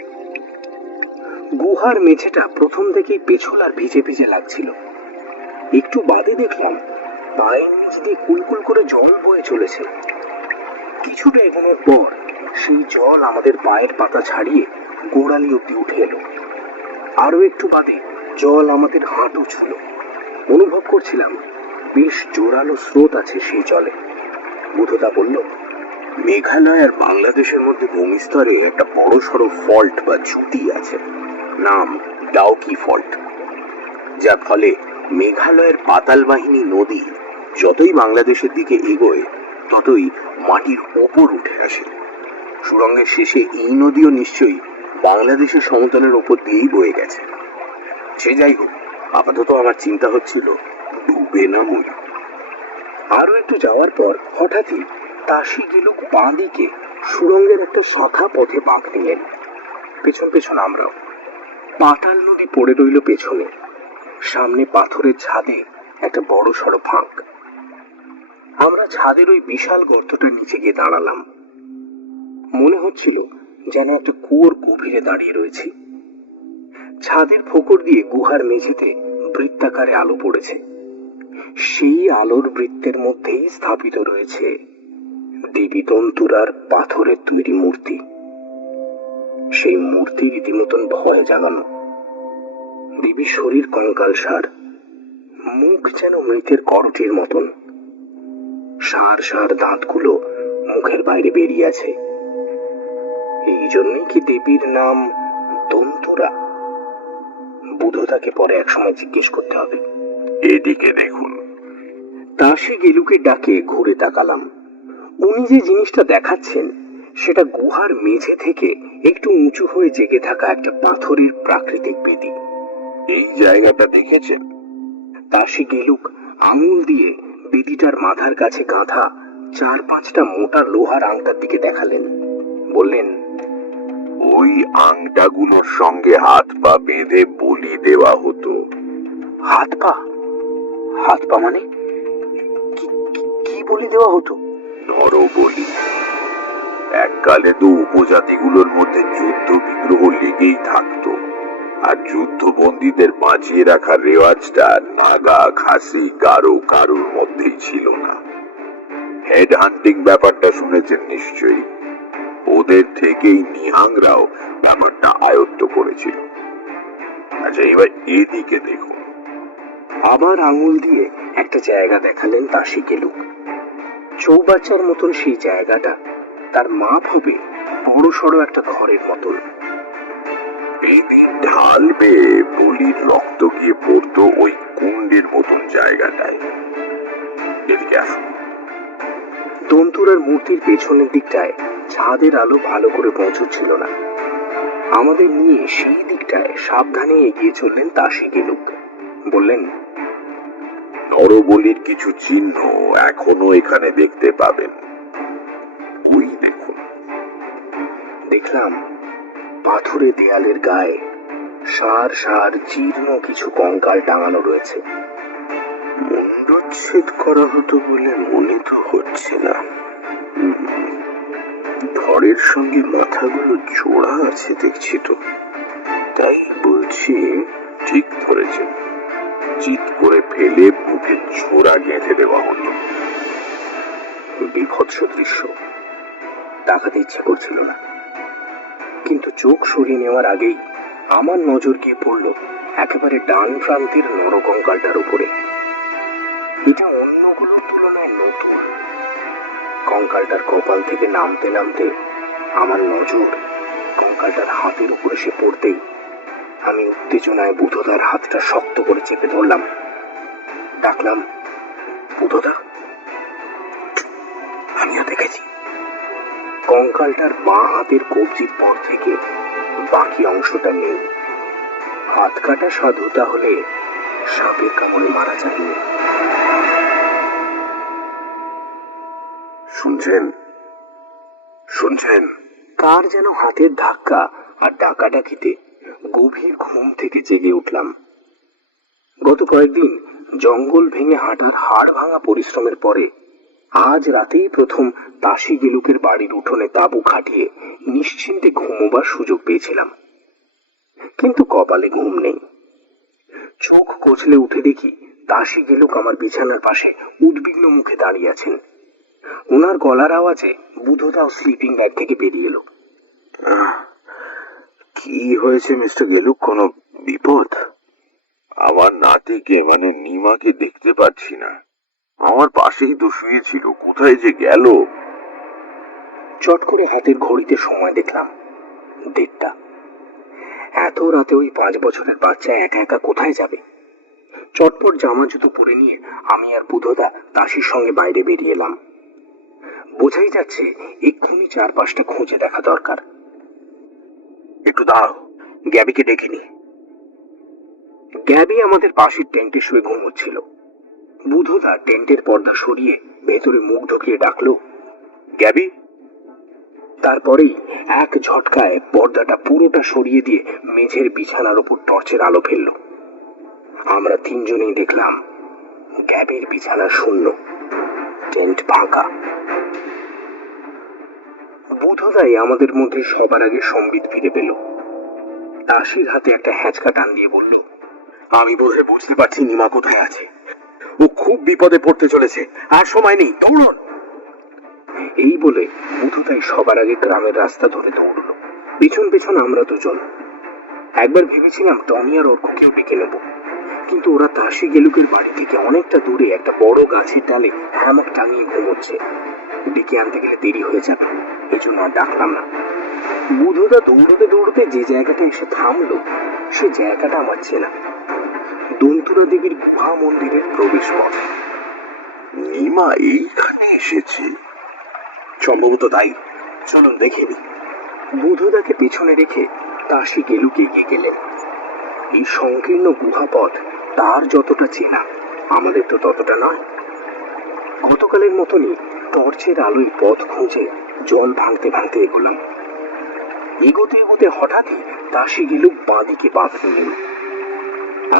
গুহার মেঝেটা প্রথম থেকেই পেছল আর ভিজে ভিজে লাগছিল। একটু বাদে দেখলাম পায়ের নিচ দিয়ে কুলকুল করে জল বয়ে চলেছে। কিছুটা এগোনোর পর সেই জল আমাদের পায়ের পাতা ছাড়িয়ে গোড়ালি অব্দি উঠে এলো। আরো একটু বাদে জল আমাদের হাঁটু ছুঁল। অনুভব করছিলাম বেশ জোরালো স্রোত আছে সেই জলে। বুধদা বলল, মেঘালয় আর বাংলাদেশের মধ্যে ভূমিস্তরে একটা বড় সড়ো ফল্ট বা ঝুঁটি আছে, নাম ডাউকি ফল্ট, যার ফলে মেঘালয়ের পাতাল বাহিনী নদী যতই বাংলাদেশের দিকে এগোয় ততই মাটির ওপর উঠে আসে। সুড়ঙ্গের শেষে এই নদীও নিশ্চয়ই বাংলাদেশের সমতলের ওপর দিয়েই বয়ে গেছে। সে যাই হোক, আপাতত আমার চিন্তা হচ্ছিল ডুবে না মরি। আরো একটু যাওয়ার পর হঠাৎই তাসি গিলুক বাঁ দিকে সুড়ঙ্গের একটা শাখা পথে বাঁক নিলেন। পেছন পেছন আমরাও। পাতাল নদী পড়ে রইল পেছনে। সামনে পাথরের ছাদে একটা বড় সড়ো ফাঁক। আমরা ছাদের ওই বিশাল গর্তটার নিচে গিয়ে দাঁড়ালাম। মনে হচ্ছিল যেন একটা কুয়োর গভীরে দাঁড়িয়ে রয়েছি। ছাদের ফোকর দিয়ে গুহার মেঝেতে বৃত্তাকারে আলো পড়েছে। সেই আলোর বৃত্তের মধ্যেই স্থাপিত রয়েছে দেবী তন্তুরার পাথরের তৈরি মূর্তি। সেই মূর্তি রীতিমতন ভয় জাগানো। দেবীর শরীর কঙ্কালসার, মুখ যেন মৃতের করটির মতন। সার সার দাঁতগুলো মুখের বাইরে বেরিয়ে আছে। এই জন্যই কি দেবীর নাম তন্তুরা? বুধদাকে পরে একসময় জিজ্ঞেস করতে হবে। এদিকে দেখুন। তাসি গেলুকে ডাকে ঘুরে তাকালাম। উনি যে জিনিসটা দেখাচ্ছেন সেটা গুহার মেঝে থেকে একটু উঁচু হয়ে জেগে থাকা একটা পাথরের প্রাকৃতিক বেদি। এই জায়গাটা দেখেছেন? তাসি গেলুক আঙুল দিয়ে বেদিটার মাথার কাছে গাঁথা 4-5টা মোটা লোহার আংটার দিকে দেখালেন। বললেন, ওই আংটাগুলোর সঙ্গে হাত পা বেঁধে বলি দেওয়া হতো। হাত পা? হাত পা মানে কি বলি দেওয়া হতো? নরবলি। এককালে তো উপজাতিগুলোর মধ্যে যুদ্ধ বিগ্রহ লেগেই থাকতো, আর যুদ্ধবন্দীদের বাঁচিয়ে রাখার রেওয়াজটা নাগা, খাসি, গারো কারোর মধ্যেই ছিল না। হেড হান্টিং ব্যাপারটা শুনেছেন নিশ্চয়ই। ওদের থেকেই নিহাংরাও ব্যাপারটা আয়ত্ত করেছিল। আচ্ছা, এবার এদিকে দেখুন। আবার আঙুল দিয়ে একটা জায়গা দেখালেন তাসি গেলুক। চৌবাচ্চার মতন সেই জায়গাটা, তার মাপ হবে বড় সড়ো একটা ঘরের মতন। বেদির ঢাল বেয়ে বলির রক্ত গিয়ে পড়তো ওই কুণ্ডের মতন জায়গাটায়। এদিকে আসুন। তন্তুরার মূর্তির পেছনের দিকটায় ছাদের আলো ভালো করে পৌঁছচ্ছিল না। আমাদের নিয়ে সেই দিকটায় সাবধানে এগিয়ে চললেন তাসি গেলুক। বললেন, নরবলির কিছু চিহ্ন এখনো এখানে দেখতে পাবেন। ওই দেখুন। দেখলাম পাথুরে দেয়ালের গায়ে সার সার জীর্ণ কিছু কঙ্কাল টাঙানো রয়েছে। মুন্ডচ্ছেদ করা হতো বলে মনে তো হচ্ছে না। ধড়ের সঙ্গে মাথাগুলো জোড়া আছে দেখছি তো, তাই বলছি ঠিক ধরেছেন। চিৎ করে ফেলে বুকে ছোড়া গেঁথে দেওয়া হতো। বিভৎস দৃশ্য। তাকাতে ইচ্ছে করছিল না, কিন্তু চোখ সরিয়ে নেওয়ার আগেই আমার নজর গিয়ে পড়ল একেবারে ডান প্রান্তের নরকঙ্কালটার উপরে। এটা অন্যগুলোর তুলনায় নতুন। কঙ্কালটার কপাল থেকে নামতে নামতে আমার নজর কঙ্কালটার হাতের উপরে এসে পড়তেই আমি উত্তেজনায় বুধদার হাতটা শক্ত করে চেপে ধরলাম। ডাকলাম, বুধদা। আমিও দেখেছি। কঙ্কালটার বাঁ হাতের কবজির পর থেকে বাকি অংশটা নেই। হাত কাটা সাধু তাহলে সাপের কামড়ে মারা যায়নি। শুনছেন? শুনছেন? কার যেন হাতের ধাক্কা আর ডাকাডাকিতে গভীর ঘুম থেকে জেগে উঠলাম। গত কয়েকদিন জঙ্গল ভেঙে হাঁটার হাড় ভাঙা পরিশ্রমের পরে আজ রাতেই প্রথম তাসি গেলুকের বাড়ির উঠোনে তাঁবু খাটিয়ে নিশ্চিন্তে ঘুমোবার সুযোগ পেয়েছিলাম। কিন্তু কপালে ঘুম নেই। চোখ কচলে উঠে দেখি দাসী গেলুক আমার বিছানার পাশে উদ্বিগ্ন মুখে দাঁড়িয়ে আছেন। ওনার গলার আওয়াজে বুধদাও স্লিপিং ব্যাগ থেকে বেরিয়ে এলো। কি হয়েছে মিস্টার গেলুক, কোনো বিপদ? আমার নাতিকে মানে নিমাকে দেখতে পাচ্ছি না। আমার পাশেই তো শুয়েছিল, কোথায় যে গেল? চট করে হাতের ঘড়িতে সময় দেখলাম 1:30। এত রাতে ওই 5 বছরের বাচ্চা একা একা কোথায় যাবে? চটপট জামা জুতো পরে নিয়ে আমি আর বুধদা দাসীর সঙ্গে বাইরে বেরিয়ে এলাম। বোঝাই যাচ্ছে এক্ষুনি চারপাশটা খুঁজে দেখা দরকার। একটু দাঁড়াও, গ্যাবিকে ডেকে নি। গ্যাবি আমাদের পাশের টেন্টে শুয়ে ঘুমোচ্ছিল। বুধদা টেন্টের পর্দা সরিয়ে ভেতরে মুখ ঢুকিয়ে ডাকলো, গ্যাবি। তারপরেই এক ঝটকায় পর্দাটা পুরোটা সরিয়ে দিয়ে মেঝের বিছানার উপর টর্চের আলো ফেলল। আমরা তিনজনেই দেখলাম গ্যাবির বিছানা শূন্য, টেন্ট ফাঁকা। বুধদাই আমাদের মধ্যে সবার আগে সম্বিত ফিরে পেল। দাসীর হাতে একটা হ্যাঁচকা টান দিয়ে বলল, আমি বোধহয় বুঝতে পারছি নিমা কোথায় আছে। ও খুব বিপদে পড়তে চলেছে, আর সময় নেই, দৌড়ন। এই বলে বুধদাই সবার আগে গ্রামের রাস্তা ধরে দৌড়ল। পিছন পিছন আমরা দুজন। একবার ভেবেছিলাম টনি আর অর্ককেও ডেকে নেব, কিন্তু ওরা দাসী গেলুকের বাড়ি থেকে অনেকটা দূরে একটা বড় গাছের ডালে হ্যামক টাঙিয়ে ঘুমোচ্ছে। ডেকে আনতে গেলে দেরি হয়ে যাবে, এই জন্য আর ডাকলাম না। বুধদা দৌড়তে দৌড়তে যে জায়গাটা এসে থামলো, সে জায়গাটা আমার চেনা। দন্তুরা দেবীর গুহা মন্দিরের প্রবেশ পথ। নিমা এইখানে এসেছে? সম্ভবত তাই, চলুন দেখে নি। বুধদাকে পিছনে রেখে দাসী গেলুক এগিয়ে গেলেন। এই সংকীর্ণ গুহাপথ তার যতটা চেনা, আমাদের তো ততটা নয়। গতকালের মতনই টর্চের আলোয় পথ খুঁজে জল ভাঙতে ভাঙতে এগোলাম। এগোতে এগোতে হঠাৎই দাসী গেলুক বাঁদিকে পা ফেললেন।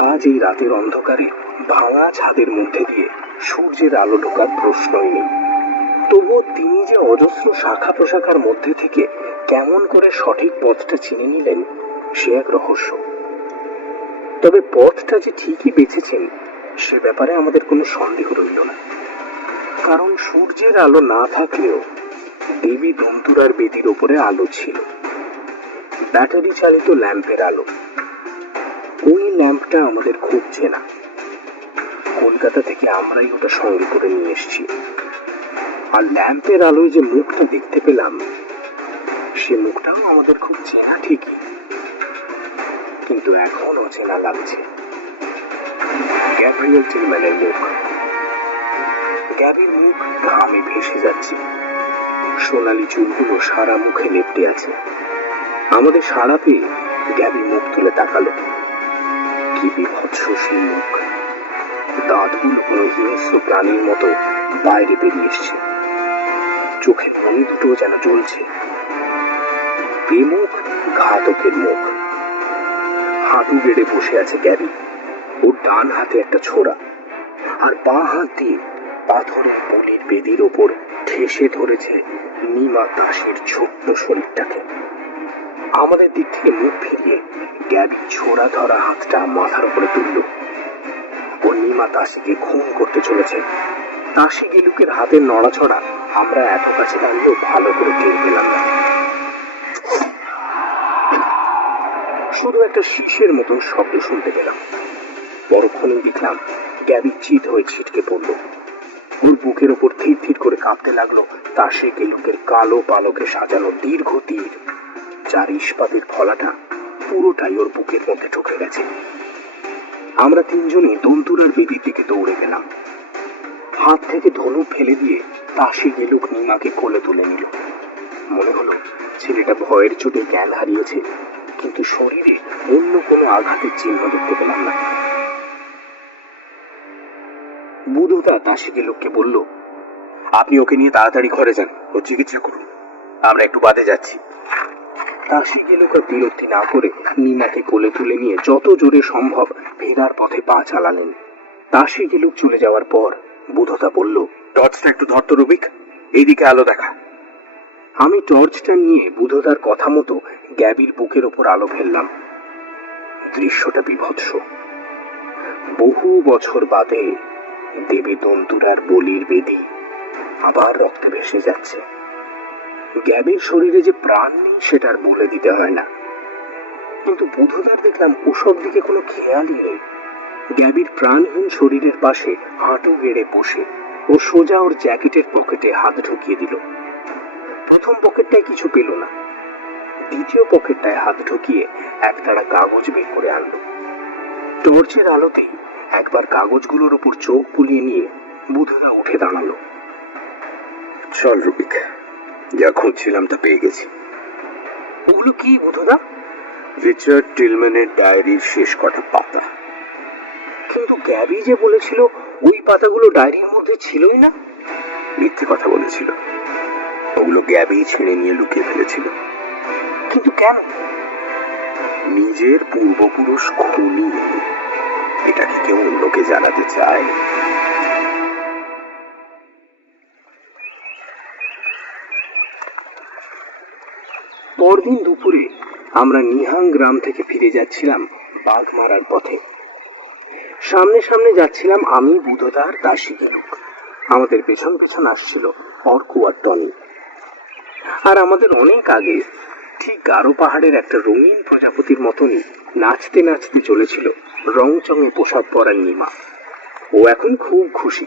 আজ এই রাতের অন্ধকারে ভাঙা ছাদের মধ্যে দিয়ে সূর্যের আলো ঢোকার প্রশ্নই নেই। তবুও তিনি যে অজস্র শাখা প্রশাখার মধ্যে থেকে কেমন করে সঠিক পথটা চিনে নিলেন, সে এক রহস্য। তবে পথটা যে ঠিকই বেছেছেন, সে ব্যাপারে আমাদের কোনো সন্দেহ রইল না। কারণ সূর্যের আলো না থাকলেও দেবী দন্তুরার বেদির ওপরে আলো ছিল, ব্যাটারি চালিত ল্যাম্পের আলো। ওই ল্যাম্পটা আমাদের খুব চেনা। কলকাতা থেকে আমরাই ওটা সঙ্গে করে নিয়ে এসেছি। আর ল্যাম্পের আলোয় যে মুখটা দেখতে পেলাম, সে মুখটাও আমাদের খুব চেনা ঠিকই, কিন্তু এখন অচেনা লাগছে। গ্যাব্রিয়েল টিলম্যানের মুখ। গ্যাবির মুখ ঘামে ভেসে যাচ্ছে, সোনালি চুলগুলো সারা মুখে লেপ্টে আছে। আমাদের সাড়া পেয়ে গ্যাবি মুখ তুলে তাকালো। কি বিভৎস সেই মুখ! দাঁতগুলো কোনো হিংস্র প্রাণীর মতো বাইরে বেরিয়ে এসছে, চোখের মনি দুটো যেন জ্বলছে। এ মুখ ঘাতকের মুখ। হাঁটু গেড়ে বসে আছে গ্যাবি, ওর ডান হাতে একটা ছোরা, আর বাঁ হাত দিয়ে পাথরের বলির বেদির ওপর ঠেসে ধরেছে নিমা দাসীর ছোট্ট শরীরটাকে। আমাদের দিক থেকে মুখ ফিরিয়ে গ্যাবি ছোড়া ধরা হাতটা মাথার উপরে তুলল। ও নিমা দাসীকে খুন করতে চলেছে। দাসী গেলুকের হাতের নড়াছড়া আমরা এত কাছে দাঁড়িয়েও ভালো করে টের পেলাম না। শুধু একটা শীষের মতন শব্দ শুনতে পেলাম। পরক্ষণে দেখলাম গ্যাবি চিত হয়ে ছিটকে পড়ল। ওর বুকের ওপর থির থির করে কাঁপতে লাগলো দাসী গেলুকের কালো পালকে সাজানো দীর্ঘ তীর, যার ইস্পাতের ফলাটা পুরোটাই ওর বুকের মধ্যে ঢুকে গেছে। আমরা তিনজনই দন্তুরার বেদির দিকে দৌড়ে গেলাম। হাত থেকে ধনুক ফেলে দিয়ে দাসী গেলুক নিমাকে কোলে তুলে নিল। মনে হলো ছেলেটা ভয়ের চোটে জ্ঞান হারিয়েছে, কিন্তু শরীরে অন্য কোনো আঘাতের চিহ্ন দেখতে পেলাম না। বুধদা দাসী গেলুককে বলল, আপনি ওকে নিয়ে তাড়াতাড়ি ঘরে যান, ওর চিকিৎসা করুন, আমরা একটু বাদে যাচ্ছি। দাসী গেলুক আর বিরক্তি না করে নিমাকে কোলে তুলে নিয়ে যত জোরে সম্ভব ফেরার পথে পা চালালেন। দাসী গেলুক চলে যাওয়ার পর বুধদা বলল, টর্চটা একটু ধরতো রবিক, এইদিকে আলো দেখা। আমি টর্চটা নিয়ে বুধদার কথা মতো গ্যাবির বুকের ওপর আলো ফেললাম। দৃশ্যটা বিভৎস। বহু বছর বাদে দেবী দন্তুরার বলির বেদি আবার রক্তে ভেসে যাচ্ছে। গ্যাবির শরীরে যে প্রাণ নেই সেটা আর বলে দিতে হয় না, কিন্তু বুধদার দেখলাম ওসব দিকে কোনো খেয়ালই নেই। গ্যাবির প্রাণহীন শরীরের পাশে হাঁটু গেড়ে বসে ও সোজা ওর জ্যাকেটের পকেটে হাত ঢুকিয়ে দিল। প্রথম পকেটটায় কিছু পেল না, দ্বিতীয় পকেটটায় হাত ঢুকিয়ে একতাড়া কাগজ বের করে আনলো। টর্চের আলোতেই একবার কাগজগুলোর উপর চোখ বুলিয়ে নিয়ে বুধদা উঠে দাঁড়ালো। চল রুবিক, যা খুঁজছিলাম তা পেয়ে গেছি। ওগুলো কি বুধদা? রিচার্ড টিলম্যানের ডায়েরির শেষ কটা পাতা। কিন্তু গ্যাবি যে বলেছিল ওই পাতাগুলো ডায়েরির মধ্যে ছিলই না। মিথ্যে কথা বলেছিল, ওগুলো গ্যাবি ছিঁড়ে নিয়ে লুকিয়ে ফেলেছিল। কিন্তু কেন? নিজের পূর্বপুরুষ খুনি, এটা কি কেউ অন্যকে জানাতে চায়? পরদিন দুপুরে আমরা নিহাং গ্রাম থেকে ফিরে যাচ্ছিলাম বাঘ মারার পথে। সামনে সামনে যাচ্ছিলাম আমি, বুধদা আর দাসী গেলুক। আমাদের পেছন পেছন আসছিল অর্ক আর টনি। আর আমাদের অনেক আগে ঠিক গারো পাহাড়ের একটা রঙিন প্রজাপতির মতনই নাচতে নাচতে চলেছিল রং চঙে পোশাক পরা নিমা। ও এখন খুব খুশি।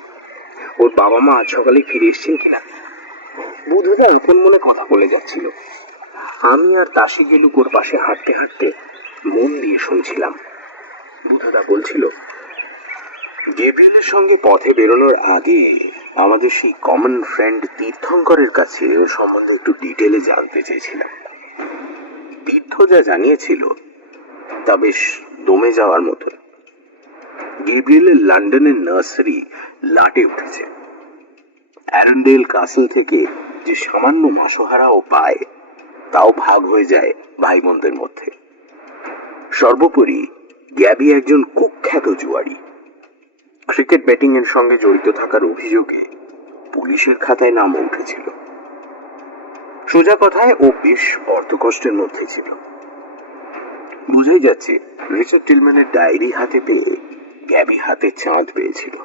ওর বাবা মা আজ সকালে ফিরে এসছেন কিনা। বুধদা কোন মনে কথা বলে যাচ্ছিল। আমি আর দাসী গেলুক ওর পাশে হাঁটতে হাঁটতে মন দিয়ে শুনছিলাম। বুধদা বলছিল, গেব্রিয়েলের সঙ্গে পথে বেরোনোর আগে আমাদের সেই কমন ফ্রেন্ড তীর্থঙ্করের কাছে ও সম্বন্ধে একটু ডিটেলে জানতে চেয়েছিলাম। তীর্থ যা জানিয়েছিল তা বেশ দমে যাওয়ার মতো। গেব্রিয়েলের লন্ডনের নার্সারি লাটে উঠেছে। অ্যারন্ডেল কাসল থেকে যে সামান্য মাসোহারা ও পায় তাও ভাগ হয়ে যায় ভাই বোনদের মধ্যে। সর্বোপরি গ্যাবি একজন কুখ্যাত জুয়ারি। ক্রিকেট ব্যাটিং এর সঙ্গে জড়িত থাকার অভিযোগে পুলিশের খাতায় নাম উঠেছিল। সোজা কথায় ও বেশ অর্থকষ্টের মধ্যে ছিল। বুঝাই যাচ্ছে রিচার্ড টিলম্যানের ডায়েরি হাতে পেয়ে গ্যাবি হাতে চাঁদ পেয়েছিল।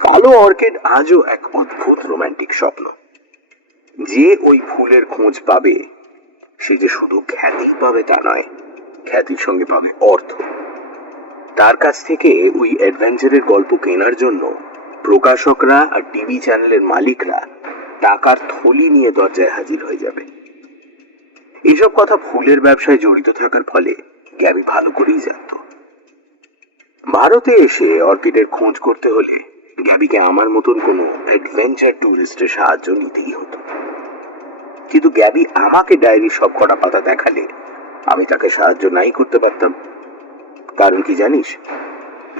কালো অর্কিড আজও এক অদ্ভুত রোমান্টিক স্বপ্ন। যে ওই ফুলের খোঁজ পাবে সে যে শুধু খ্যাতি পাবে তা নয়, খ্যাতির সঙ্গে পাবে অর্থ। তার কাছ থেকে ওই অ্যাডভেঞ্চারের গল্প কেনার জন্য প্রকাশকরা আর টিভি চ্যানেলের মালিকরা টাকার থলি নিয়ে দরজায় হাজির হয়ে যাবে। এসব কথা ফুলের ব্যবসায় জড়িত থাকার ফলে গ্যাবি ভালো করেই জানত। ভারতে এসে অর্কিডের খোঁজ করতে হলে গ্যাবিকে আমার মতন কোনো অ্যাডভেঞ্চার ট্যুরিস্টের সাহায্য নিতেই হতো। কিন্তু গ্যাবি আমাকে ডায়েরির সব কটা পাতা দেখালে আমি তাকে সাহায্য নাই করতে পারতাম। কারণ কি জানিস?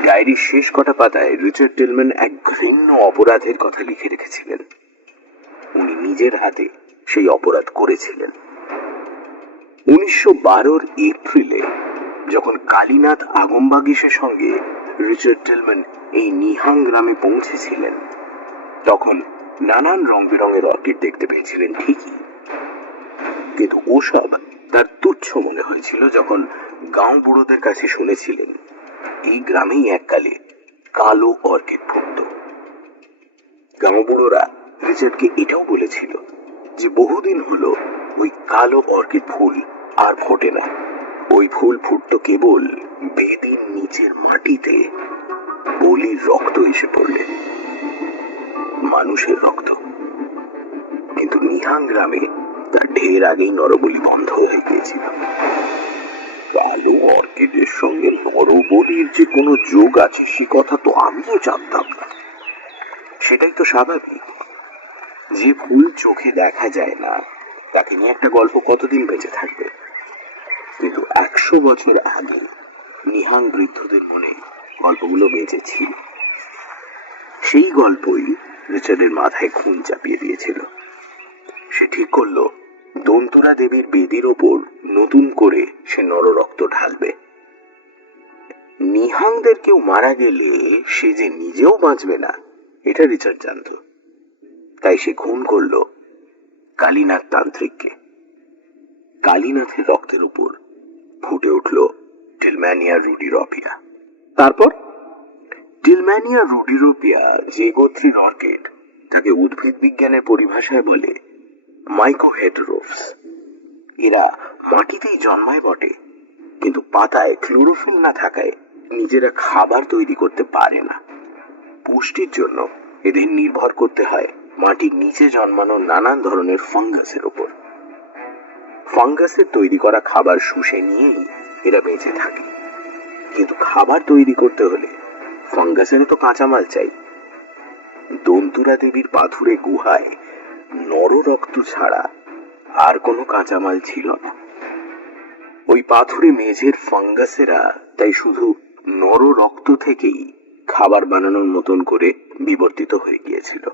ডায়েরির শেষ কটা পাতায় রিচার্ড টিলম্যান এক ঘৃণ্য অপরাধের কথা লিখে রেখেছিলেন। উনি নিজের হাতে সেই অপরাধ করেছিলেন। 1912 এপ্রিলে যখন কালীনাথ আগমবাগিসের সঙ্গে রিচার্ড টিলম্যান এই নিহাং গ্রামে পৌঁছেছিলেন তখন নানান রং বেরঙের অর্কিড দেখতে পেয়েছিলেন ঠিকই, কিন্তু ওসব তার তুচ্ছ মনে হয়েছিল যখন গাঁও বুড়োদের কাছে শুনেছিলেন এই গ্রামেই এককালে কালো অর্কিড ফুটত। গাঁও বুড়োরা রিচার্ডকে এটাও বলেছিল যে বহুদিন হলো ওই কালো অর্কিড ফুল আর ফোটে না। ওই ফুল ফুটতো কেবল বেদির নিচের মাটিতে বলির রক্ত এসে পড়লে, মানুষের রক্ত। কিন্তু নিহাং গ্রামে তার ঢের আগেই নরবলি বন্ধ হয়ে গিয়েছিল। কালো অর্কিডের সঙ্গে নরবলির যে কোনো যোগ আছে সে কথা তো আমিও জানতাম না। সেটাই তো স্বাভাবিক। যে ফুল চোখে দেখা যায় না তাকে নিয়ে একটা গল্প কতদিন বেঁচে থাকবে। কিন্তু 100 বছর আগে নিহাং বৃদ্ধদের মনে গল্পগুলো বেঁচে ছিল। সেই গল্পই রিচার্ডের মাথায় খুন চাপিয়ে দিয়েছিল। সে ঠিক করলো দন্তরা দেবীর বেদির ওপর নতুন করে সে নররক্ত ঢালবে। নিহাংদের কেউ মারা গেলে সে যে নিজেও বাঁচবে না এটা রিচার্ড জানত। তাই সে খুন করলো কালীনাথ তান্ত্রিককে। কালীনাথের রক্তের উপর ফুটে উঠল টিলম্যানিয়া রুডিরপিয়া। তারপর? টিলম্যানিয়া রুডিরোপিয়া যে গোত্রীর অর্কিড, তাকে উদ্ভিদ বিজ্ঞানের পরিভাষায় বলে মাইকোহেটেরোফস। এরা মাটিতেই জন্মায় বটে, কিন্তু পাতায় ক্লোরোফিল না থাকায় নিজেরা খাবার তৈরি করতে পারে না। পুষ্টির জন্য এদের নির্ভর করতে হয় মাটির নিচে জন্মানো নানান ধরনের ফাঙ্গাসের উপর। ফাঙ্গাসের তৈরি করা খাবার শুষে নিয়েই এরা বেঁচে থাকে। কিন্তু খাবার তৈরি করতে হলে ফাঙ্গাসেরও তো কাঁচামাল চাই। দন্তুরা দেবীর পাথুরে গুহায় নররক্ত ছাড়া আর কোনো কাঁচামাল ছিল না। ওই পাথুরে মেঝের ফাঙ্গাসেরা তাই শুধু নররক্ত থেকেই খাবার বানানোর মতন করে বিবর্তিত হয়ে গিয়েছিল।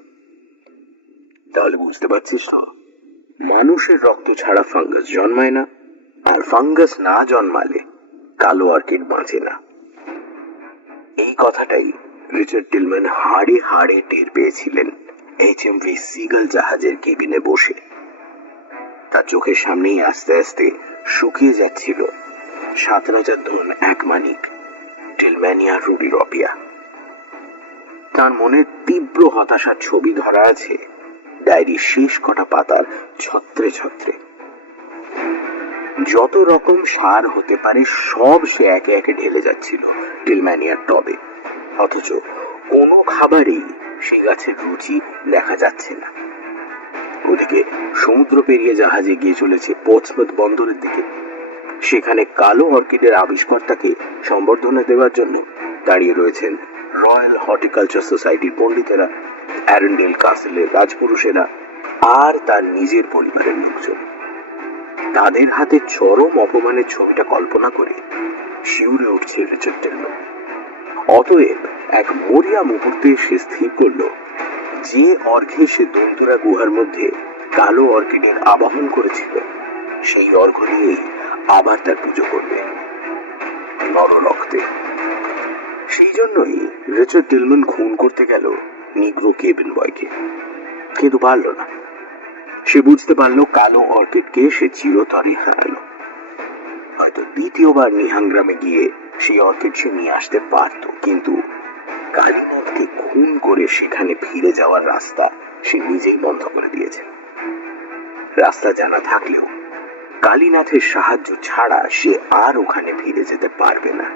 তাহলে বুঝতে পারছিস তো, মানুষের রক্ত ছাড়া ফাঙ্গাস জন্মায় না, আর ফাঙ্গাস না জন্মালে কালো অর্কিড বাঁচে না। এই কথাটাই রিচার্ড টিলম্যান হাড়ে হাড়ে টের পেয়েছিলেন HMV সিগাল জাহাজের কেবিনে বসে। তার চোখের সামনেই আস্তে আস্তে শুকিয়ে যাচ্ছিল 7 রাজার ধন এক মানিক টিলম্যানিয়া রুডিরোপিয়া। তার মনে তীব্র হতাশার ছবি ধরা আছে ডায়েরির শেষ কটা পাতার ছত্রে ছত্রে। যত রকম সার হতে পারে সব সে একে একে ঢেলে যাচ্ছিল টিলম্যানিয়ার টবে, অথচ কোনো খাবারেই সেই গাছের রুচি দেখা যাচ্ছে না। ওদিকে সমুদ্র পেরিয়ে জাহাজে গিয়ে চলেছে পোর্টসমাউথ বন্দরের দিকে। সেখানে কালো অর্কিডের আবিষ্কর্তাকে সম্বর্ধনা দেওয়ার জন্য দাঁড়িয়ে রয়েছেন রয়্যাল হর্টিকালচার সোসাইটির পণ্ডিতেরা, অ্যারেন্ডেল কাসেলের রাজপুরুষেরা আর তার নিজের পরিবারের লোকজন। তাদের হাতে চরম অপমানের ছবিটা কল্পনা করে শিউরে উঠছে রিচার্ড টিলম্যান। অতএব এক মরিয়া মুহূর্তে সে স্থির করল, যে অর্ঘে সে দন্তুরা গুহার মধ্যে কালো অর্কিডের আবাহন করেছিল, সেই অর্ঘ নিয়েই আবার তার পুজো করবে নররক্তে। সেই জন্যই রিচার্ড টিলম্যান খুন করতে গেল নিগ্রো কেবিন বয়কে, কিন্তু পারল না। সে বুঝতে পারল কালো অর্কিডকে সে চিরতরে হারালো। হয়তো দ্বিতীয়বার নিহাংগ্রামে গিয়ে সেই অর্কিড সে নিয়ে আসতে পারত, কিন্তু কালীনাথকে খুন করে সেখানে ফিরে যাওয়ার রাস্তা সে নিজেই বন্ধ করে দিয়েছে। রাস্তা জানা থাকলেও কালীনাথের সাহায্য ছাড়া সে আর ওখানে ফিরে যেতে পারবে না।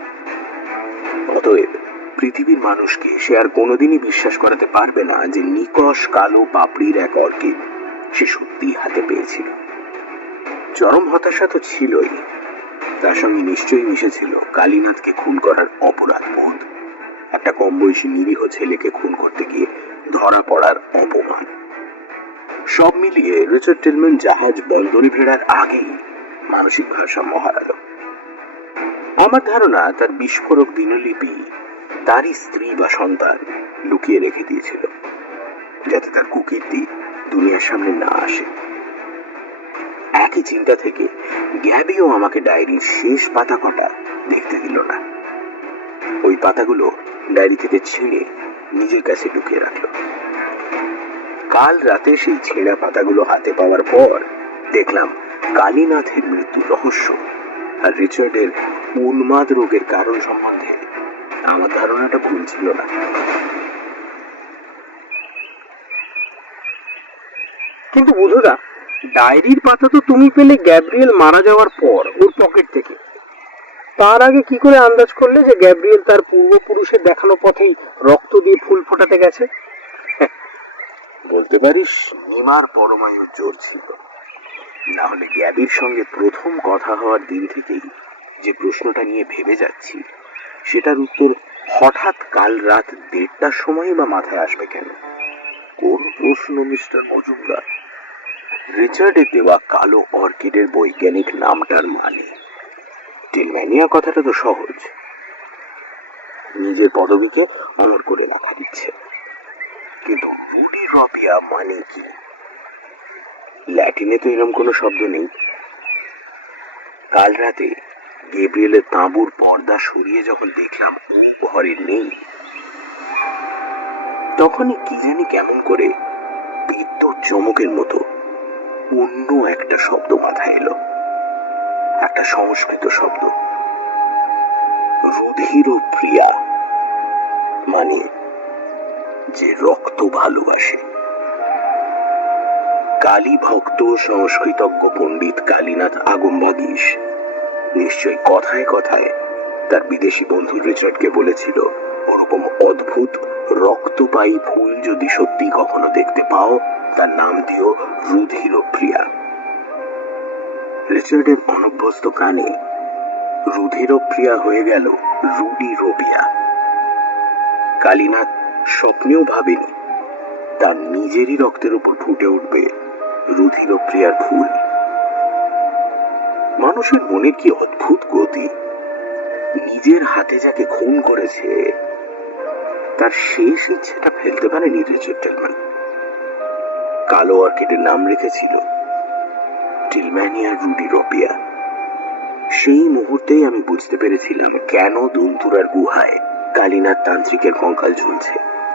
অতএব পৃথিবীর মানুষকে সে আর কোনোদিনই বিশ্বাস করাতে পারবে না যে নিকষ কালো পাপড়ির এক অর্কিড সে সত্যিই হাতে পেয়েছিল। চরম হতাশা তো ছিলই, তার সঙ্গে নিশ্চয়ই মিশেছিল কালীনাথকে খুন করার অপরাধ বোধ, একটা কম বয়সী নিরীহ ছেলেকে খুন করতে গিয়ে ধরা পড়ার অপমান। সব মিলিয়ে রিচার্ড টিলম্যান জাহাজ বন্দরে ফেরার আগেই মানসিক ভারসাম্য হারালো। আমার ধারণা তার বিস্ফোরক দিনলিপি তারই স্ত্রী বা সন্তান লুকিয়ে রেখে দিয়েছিল, যাতে তার কুকীর্তি দুনিয়ার সামনে না আসে। একই চিন্তা থেকে গ্যাবিও আমাকে ডায়েরির শেষ পাতা কটা দেখতে দিল না। ওই পাতাগুলো ডায়েরি থেকে ছিঁড়ে নিজের কাছে লুকিয়ে রাখলো। কাল রাতে সেই ছেঁড়া পাতাগুলো হাতে পাওয়ার পর দেখলাম কালীনাথের মৃত্যুর রহস্য আর রিচার্ডের উন্মাদ রোগের কারণ সম্বন্ধে আমার ধারণাটা ভুল ছিল না। কিন্তু বুধুদা, ডায়েরির পাতা তো তুমি পেলে গ্যাব্রিয়েল মারা যাওয়ার পর ওর পকেট থেকে। তার আগে কি করে আন্দাজ করলে যে গ্যাব্রিয়েল তার পূর্বপুরুষের দেখানো পথেই রক্ত দিয়ে ফুল ফোটাতে গেছে? বলতে পারিস নিমার পরমায়ু জোর ছিল। না হলে গ্যাবির সঙ্গে প্রথম কথা হওয়ার দিন থেকেই যে প্রশ্নটা নিয়ে ভেবে যাচ্ছি, সেটার উত্তর হঠাৎ কাল রাত 1:30টার সময় বা মাথায় আসবে কেন? কোন প্রশ্ন মিস্টার মজুমদার? রিচার্ডের দেওয়া কালো অর্কিডের বৈজ্ঞানিক নামটার মানে? টিলম্যানিয়া কথাটা তো সহজ, নিজের পদবীকে অমর করে রাখা দিচ্ছে, কিন্তু রুডিরোপিয়া মানে কি? ল্যাটিনে তো এরকম কোনো শব্দ নেই। কাল রাতে গ্যাব্রিয়েলের তাঁবুর পর্দা সরিয়ে যখন দেখলাম ও ঘরে নেই, তখনই কি জানি কেমন করে বিদ্যুৎ চমকের মতো অন্য একটা শব্দ মাথায় এলো, একটা সংস্কৃত শব্দ। রুধিরপ্রিয়া, মানে যে রক্ত ভালোবাসে। কালী ভক্ত সংস্কৃতজ্ঞ পণ্ডিত কালীনাথ আগমবাগীশ নিশ্চয় কথায় কথায় তার বিদেশি বন্ধু রিচার্ডকে বলেছিল, ওরকম অদ্ভুত রক্তপায়ী ফুল যদি সত্যি কখনো দেখতে পাও, তার নাম দিও রুধিরপ্রিয়া। রিচার্ডের অনভ্যস্ত কানে রুধিরপ্রিয়া হয়ে গেল রুডিরোপিয়া। কালীনাথ স্বপ্নেও ভাবেনি তার নিজেরই রক্তের উপর ফুটে উঠবে রুধিরপ্রিয়ার ফুল। মানুষের মনে কি অদ্ভুত গতি! নিজের হাতে যাকে খুন করেছে তার শেষ ইচ্ছেটা ফেলতে পারেনি রিচার্ড টিলম্যান। কালো অর্কিডের নাম রেখেছিল টিলম্যানিয়া রুডিরোপিয়া। সেই মুহূর্তেই আমি বুঝতে পেরেছিলাম কেন দন্তুরার গুহায় কালীনাথ তান্ত্রিকের কঙ্কাল ঝুলছে,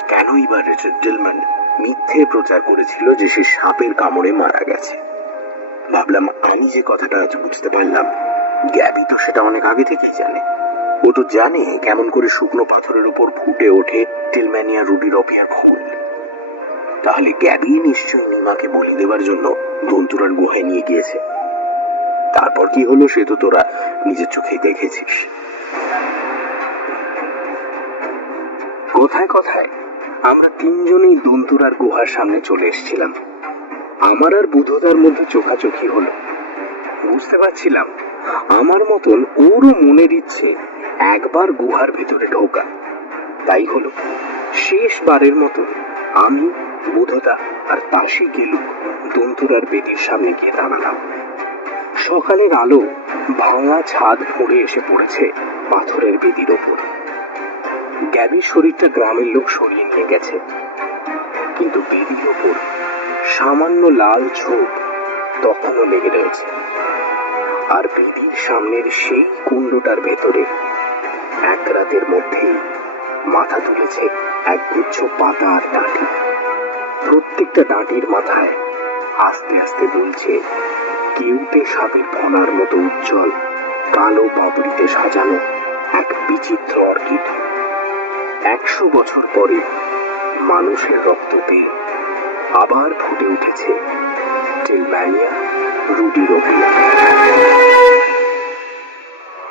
কেনই বা রিচার্ড টিলম্যান মিথ্যে প্রচার করেছিল যে সে সাপের কামড়ে মারা গেছে। ভাবলাম, আমি যে কথাটা আজ বুঝতে পারলাম, গ্যাবি তো সেটা অনেক আগে থেকেই জানে। ও তো জানে কেমন করে শুকনো পাথরের উপর ফুটে ওঠে টিলম্যানিয়া রুডিরোপিয়ার ফুল। তাহলে গ্যাবি নিশ্চয়ই নিমাকে বলি দেবার জন্য দন্তুরার গুহায় নিয়ে গিয়েছে। তারপর কি হলো সে তো তোরা নিজের চোখেই দেখেছিস। কথায় কথায় আমরা তিনজনেই দন্তুরার গুহার সামনে চলে এসেছিলাম। আমার আর বুধদার মধ্যে চোখাচোখি হলো। বুঝতে পারছিলাম আমার মতন ওরও মনের ইচ্ছে একবার গুহার ভেতরে ঢোকা। তাই হলো, শেষবারের মতো আমি, বুধদা আর তাসি গেলুক দন্তুরার বেদির সামনে গিয়ে দাঁড়ালাম। সকালের আলো ভাঙা ছাদ ফুঁড়ে এসে পড়েছে পাথরের বেদির ওপর। গ্যাবির শরীরটা গ্রামের লোক সরিয়ে নিয়ে গেছে, কিন্তু বেদির ওপর সামান্য লাল ছোপ তখনও লেগে রয়েছে। আর বেদির সামনের সেই কুণ্ডটার ভেতরে এক রাতের মধ্যেই মাথা তুলেছে একগুচ্ছ পাতা আর ডাঁটি। প্রত্যেকটা ডাঁটির মাথায় আস্তে আস্তে দুলছে কেউটে সাপের ফনার মতো উজ্জ্বল কালো পাপড়িতে সাজানো এক বিচিত্র অর্কিড। 100 বছর পরে মানুষের রক্ততে আবার ফুটে উঠেছে টিলম্যানিয়া রুডিরোপিয়া।